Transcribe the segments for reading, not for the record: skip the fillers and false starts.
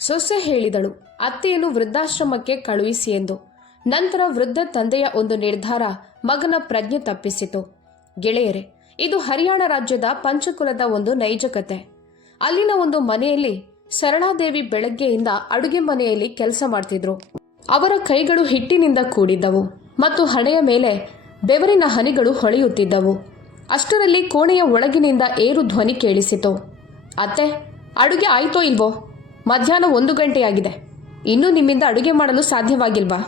ಸೊಸೆ ಹೇಳಿದಳು, ಅತ್ತೆಯನ್ನು ವೃದ್ಧಾಶ್ರಮಕ್ಕೆ ಕಳುಹಿಸಿ ಎಂದು. ನಂತರ ವೃದ್ಧ ತಂದೆಯ ಒಂದು ನಿರ್ಧಾರ ಮಗನ ಪ್ರಜ್ಞೆ ತಪ್ಪಿಸಿತು. ಗೆಳೆಯರೆ, ಇದು ಹರಿಯಾಣ ರಾಜ್ಯದ ಪಂಚಕುಲದ ಒಂದು ನೈಜ ಕತೆ. ಅಲ್ಲಿನ ಒಂದು ಮನೆಯಲ್ಲಿ ಸರಳಾದೇವಿ ಬೆಳಗ್ಗೆಯಿಂದ ಅಡುಗೆ ಮನೆಯಲ್ಲಿ ಕೆಲಸ ಮಾಡ್ತಿದ್ರು. ಅವರ ಕೈಗಳು ಹಿಟ್ಟಿನಿಂದ ಕೂಡಿದ್ದವು ಮತ್ತು ಹಣೆಯ ಮೇಲೆ ಬೆವರಿನ ಹನಿಗಳು ಹೊಳೆಯುತ್ತಿದ್ದವು. ಅಷ್ಟರಲ್ಲಿ ಕೋಣೆಯ ಒಳಗಿನಿಂದ ಏರು ಧ್ವನಿ ಕೇಳಿಸಿತು. ಅತ್ತೆ, ಅಡುಗೆ ಆಯ್ತೋ ಇಲ್ವೋ? ಮಧ್ಯಾಹ್ನ 1 ಗಂಟೆಯಾಗಿದೆ. ಇನ್ನೂ ನಿಮ್ಮಿಂದ ಅಡುಗೆ ಮಾಡಲು ಸಾಧ್ಯವಾಗಿಲ್ವಾ?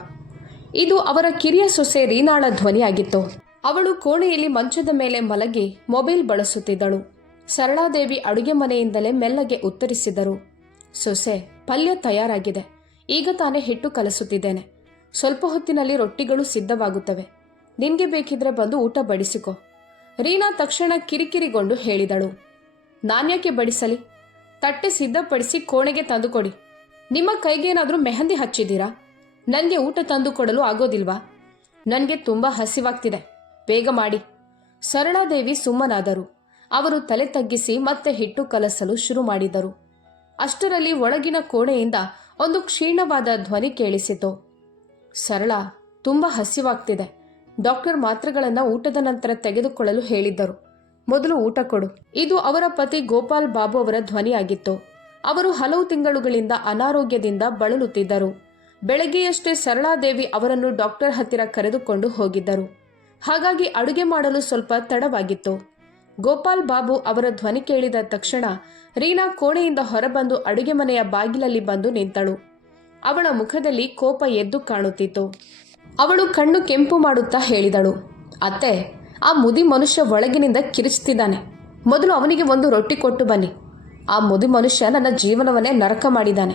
ಇದು ಅವರ ಕಿರಿಯ ಸೊಸೆ ರೀನಾಳ ಧ್ವನಿಯಾಗಿತ್ತು. ಅವಳು ಕೋಣೆಯಲ್ಲಿ ಮಂಚದ ಮೇಲೆ ಮಲಗಿ ಮೊಬೈಲ್ ಬಳಸುತ್ತಿದ್ದಳು. ಸರಳಾದೇವಿ ಅಡುಗೆ ಮನೆಯಿಂದಲೇ ಮೆಲ್ಲಗೆ ಉತ್ತರಿಸಿದರು. ಸೊಸೆ, ಪಲ್ಯ ತಯಾರಾಗಿದೆ. ಈಗ ತಾನೇ ಹಿಟ್ಟು ಕಲಸುತ್ತಿದ್ದೇನೆ. ಸ್ವಲ್ಪ ಹೊತ್ತಿನಲ್ಲಿ ರೊಟ್ಟಿಗಳು ಸಿದ್ಧವಾಗುತ್ತವೆ. ನಿನ್ಗೆ ಬೇಕಿದ್ರೆ ಬಂದು ಊಟ ಬಡಿಸಿಕೊ. ರೀನಾ ತಕ್ಷಣ ಕಿರಿಕಿರಿಗೊಂಡು ಹೇಳಿದಳು. ನಾನ್ಯಾಕೆ ಬಡಿಸಲಿ? ತಟ್ಟೆ ಸಿದ್ಧಪಡಿಸಿ ಕೋಣೆಗೆ ತಂದುಕೊಡಿ. ನಿಮ್ಮ ಕೈಗೇನಾದರೂ ಮೆಹಂದಿ ಹಚ್ಚಿದ್ದೀರಾ? ನನಗೆ ಊಟ ತಂದು ಕೊಡಲು ಆಗೋದಿಲ್ವಾ? ನನಗೆ ತುಂಬ ಹಸಿವಾಗ್ತಿದೆ, ಬೇಗ ಮಾಡಿ. ಸರಳಾದೇವಿ ಸುಮ್ಮನಾದರು. ಅವರು ತಲೆ ತಗ್ಗಿಸಿ ಮತ್ತೆ ಹಿಟ್ಟು ಕಲಸಲು ಶುರು ಮಾಡಿದರು. ಅಷ್ಟರಲ್ಲಿ ಒಳಗಿನ ಕೋಣೆಯಿಂದ ಒಂದು ಕ್ಷೀಣವಾದ ಧ್ವನಿ ಕೇಳಿಸಿತು. ಸರಳ, ತುಂಬ ಹಸಿವಾಗ್ತಿದೆ. ಡಾಕ್ಟರ್ ಮಾತ್ರೆಗಳನ್ನು ಊಟದ ನಂತರ ತೆಗೆದುಕೊಳ್ಳಲು ಹೇಳಿದ್ದರು. ಮೊದಲು ಊಟ ಕೊಡು. ಇದು ಅವರ ಪತಿ ಗೋಪಾಲ್ ಬಾಬು ಅವರ ಧ್ವನಿಯಾಗಿತ್ತು. ಅವರು ಹಲವು ತಿಂಗಳುಗಳಿಂದ ಅನಾರೋಗ್ಯದಿಂದ ಬಳಲುತ್ತಿದ್ದರು. ಬೆಳಗ್ಗೆಯಷ್ಟೇ ಸರಳಾದೇವಿ ಅವರನ್ನು ಡಾಕ್ಟರ್ ಹತ್ತಿರ ಕರೆದುಕೊಂಡು ಹೋಗಿದ್ದರು. ಹಾಗಾಗಿ ಅಡುಗೆ ಮಾಡಲು ಸ್ವಲ್ಪ ತಡವಾಗಿತ್ತು. ಗೋಪಾಲ್ ಬಾಬು ಅವರ ಧ್ವನಿ ಕೇಳಿದ ತಕ್ಷಣ ರೀನಾ ಕೋಣೆಯಿಂದ ಹೊರಬಂದು ಅಡುಗೆ ಮನೆಯ ಬಾಗಿಲಲ್ಲಿ ಬಂದು ನಿಂತಳು. ಅವಳ ಮುಖದಲ್ಲಿ ಕೋಪ ಎದ್ದು ಕಾಣುತ್ತಿತ್ತು. ಅವಳು ಕಣ್ಣು ಕೆಂಪು ಮಾಡುತ್ತಾ ಹೇಳಿದಳು, ಅತ್ತೆ, ಆ ಮುದಿ ಮನುಷ್ಯ ಒಳಗಿನಿಂದ ಕಿರಿಚ್ತಿದ್ದಾನೆ. ಮೊದಲು ಅವನಿಗೆ ಒಂದು ರೊಟ್ಟಿ ಕೊಟ್ಟು ಬನ್ನಿ. ಆ ಮುದಿ ಮನುಷ್ಯ ನನ್ನ ಜೀವನವನ್ನೇ ನರಕ ಮಾಡಿದ್ದಾನೆ.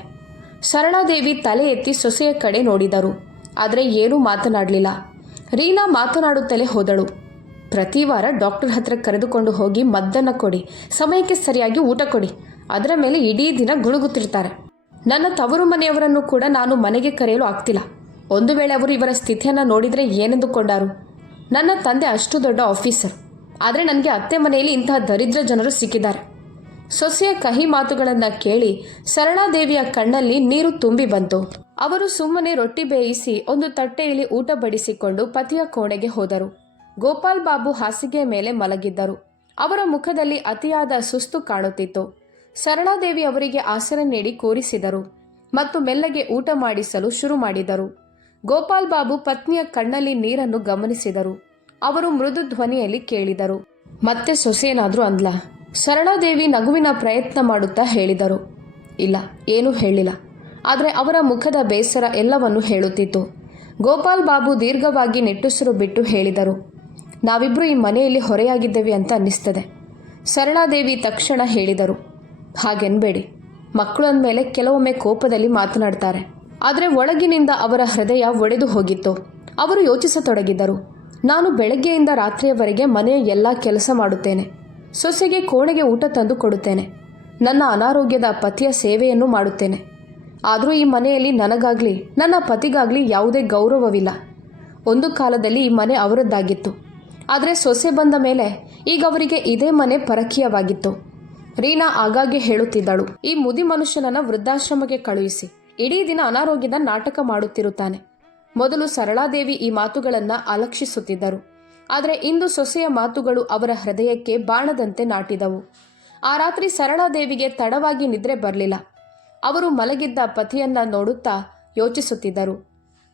ಸರಳಾದೇವಿ ತಲೆ ಎತ್ತಿ ಸೊಸೆಯ ಕಡೆ ನೋಡಿದರು. ಆದರೆ ಏನೂ ಮಾತನಾಡಲಿಲ್ಲ. ರೀನಾ ಮಾತನಾಡುತ್ತಲೇ ಹೋದಳು. ಪ್ರತಿ ವಾರ ಡಾಕ್ಟರ್ ಹತ್ರ ಕರೆದುಕೊಂಡು ಹೋಗಿ ಮದ್ದನ್ನು ಕೊಡಿ, ಸಮಯಕ್ಕೆ ಸರಿಯಾಗಿ ಊಟ ಕೊಡಿ. ಅದರ ಮೇಲೆ ಇಡೀ ದಿನ ಗುಣುಗುತ್ತಿರ್ತಾರೆ. ನನ್ನ ತವರು ಮನೆಯವರನ್ನು ಕೂಡ ನಾನು ಮನೆಗೆ ಕರೆಯಲು ಆಗ್ತಿಲ್ಲ. ಒಂದು ವೇಳೆ ಅವರು ಇವರ ಸ್ಥಿತಿಯನ್ನು ನೋಡಿದರೆ ಏನೆಂದುಕೊಂಡಾರು? ನನ್ನ ತಂದೆ ಅಷ್ಟು ದೊಡ್ಡ ಆಫೀಸರ್, ಆದರೆ ನನಗೆ ಅತ್ತೆ ಮನೆಯಲ್ಲಿ ಇಂತಹ ದರಿದ್ರ ಜನರು ಸಿಕ್ಕಿದ್ದಾರೆ. ಸೊಸೆಯ ಕಹಿ ಮಾತುಗಳನ್ನು ಕೇಳಿ ಸರಳಾದೇವಿಯ ಕಣ್ಣಲ್ಲಿ ನೀರು ತುಂಬಿ ಬಂತು. ಅವರು ಸುಮ್ಮನೆ ರೊಟ್ಟಿ ಬೇಯಿಸಿ ಒಂದು ತಟ್ಟೆಯಲ್ಲಿ ಊಟ ಬಡಿಸಿಕೊಂಡು ಪತಿಯ ಕೋಣೆಗೆ ಹೋದರು. ಗೋಪಾಲ್ ಬಾಬು ಹಾಸಿಗೆಯ ಮೇಲೆ ಮಲಗಿದ್ದರು. ಅವರ ಮುಖದಲ್ಲಿ ಅತಿಯಾದ ಸುಸ್ತು ಕಾಣುತ್ತಿತ್ತು. ಸರಳಾದೇವಿ ಅವರಿಗೆ ಆಸರೆ ನೀಡಿ ಕೂರಿಸಿದರು ಮತ್ತು ಮೆಲ್ಲಗೆ ಊಟ ಮಾಡಿಸಲು ಶುರು ಮಾಡಿದರು. ಗೋಪಾಲ್ ಬಾಬು ಪತ್ನಿಯ ಕಣ್ಣಲ್ಲಿ ನೀರನ್ನು ಗಮನಿಸಿದರು. ಅವರು ಮೃದು ಧ್ವನಿಯಲ್ಲಿ ಕೇಳಿದರು, ಮತ್ತೆ ಸೊಸೆಯೇನಾದರೂ ಅಂದ್ಲ? ಸರಳಾದೇವಿ ನಗುವಿನ ಪ್ರಯತ್ನ ಮಾಡುತ್ತಾ ಹೇಳಿದರು, ಇಲ್ಲ, ಏನೂ ಹೇಳಿಲ್ಲ. ಆದರೆ ಅವರ ಮುಖದ ಬೇಸರ ಎಲ್ಲವನ್ನೂ ಹೇಳುತ್ತಿತ್ತು. ಗೋಪಾಲ್ ಬಾಬು ದೀರ್ಘವಾಗಿ ನಿಟ್ಟುಸಿರು ಬಿಟ್ಟು ಹೇಳಿದರು, ನಾವಿಬ್ಬರು ಈ ಮನೆಯಲ್ಲಿ ಹೊರೆಯಾಗಿದ್ದೇವೆ ಅಂತ ಅನ್ನಿಸ್ತದೆ. ಸರಳಾದೇವಿ ತಕ್ಷಣ ಹೇಳಿದರು, ಹಾಗೆನ್ಬೇಡಿ. ಮಕ್ಕಳು ಅಂದಮೇಲೆ ಕೆಲವೊಮ್ಮೆ ಕೋಪದಲ್ಲಿ ಮಾತನಾಡ್ತಾರೆ. ಆದರೆ ಒಳಗಿನಿಂದ ಅವರ ಹೃದಯ ಒಡೆದು ಹೋಗಿತ್ತು. ಅವರು ಯೋಚಿಸತೊಡಗಿದರು. ನಾನು ಬೆಳಗ್ಗೆಯಿಂದ ರಾತ್ರಿಯವರೆಗೆ ಮನೆಯ ಎಲ್ಲ ಕೆಲಸ ಮಾಡುತ್ತೇನೆ. ಸೊಸೆಗೆ ಕೋಣೆಗೆ ಊಟ ತಂದು ಕೊಡುತ್ತೇನೆ. ನನ್ನ ಅನಾರೋಗ್ಯದ ಪತಿಯ ಸೇವೆಯನ್ನು ಮಾಡುತ್ತೇನೆ. ಆದರೂ ಈ ಮನೆಯಲ್ಲಿ ನನಗಾಗಲಿ ನನ್ನ ಪತಿಗಾಗಲಿ ಯಾವುದೇ ಗೌರವವಿಲ್ಲ. ಒಂದು ಕಾಲದಲ್ಲಿ ಈ ಮನೆ ಅವರದ್ದಾಗಿತ್ತು. ಆದರೆ ಸೊಸೆ ಬಂದ ಮೇಲೆ ಈಗ ಅವರಿಗೆ ಇದೇ ಮನೆ ಪರಕೀಯವಾಗಿತ್ತು. ರೀನಾ ಆಗಾಗ್ಗೆ ಹೇಳುತ್ತಿದ್ದಳು, ಈ ಮುದಿ ಮನುಷ್ಯನನ್ನು ವೃದ್ಧಾಶ್ರಮಕ್ಕೆ ಕಳುಹಿಸಿ. ಇಡೀ ದಿನ ಅನಾರೋಗ್ಯದ ನಾಟಕ ಮಾಡುತ್ತಿರುತ್ತಾನೆ. ಮೊದಲು ಸರಳಾದೇವಿ ಈ ಮಾತುಗಳನ್ನು ಅಲಕ್ಷಿಸುತ್ತಿದ್ದರು. ಆದರೆ ಇಂದು ಸೊಸೆಯ ಮಾತುಗಳು ಅವರ ಹೃದಯಕ್ಕೆ ಬಾಣದಂತೆ ನಾಟಿದವು. ಆ ರಾತ್ರಿ ಸರಳಾದೇವಿಗೆ ತಡವಾಗಿ ನಿದ್ರೆ ಬರಲಿಲ್ಲ. ಅವರು ಮಲಗಿದ್ದ ಪತಿಯನ್ನ ನೋಡುತ್ತಾ ಯೋಚಿಸುತ್ತಿದ್ದರು.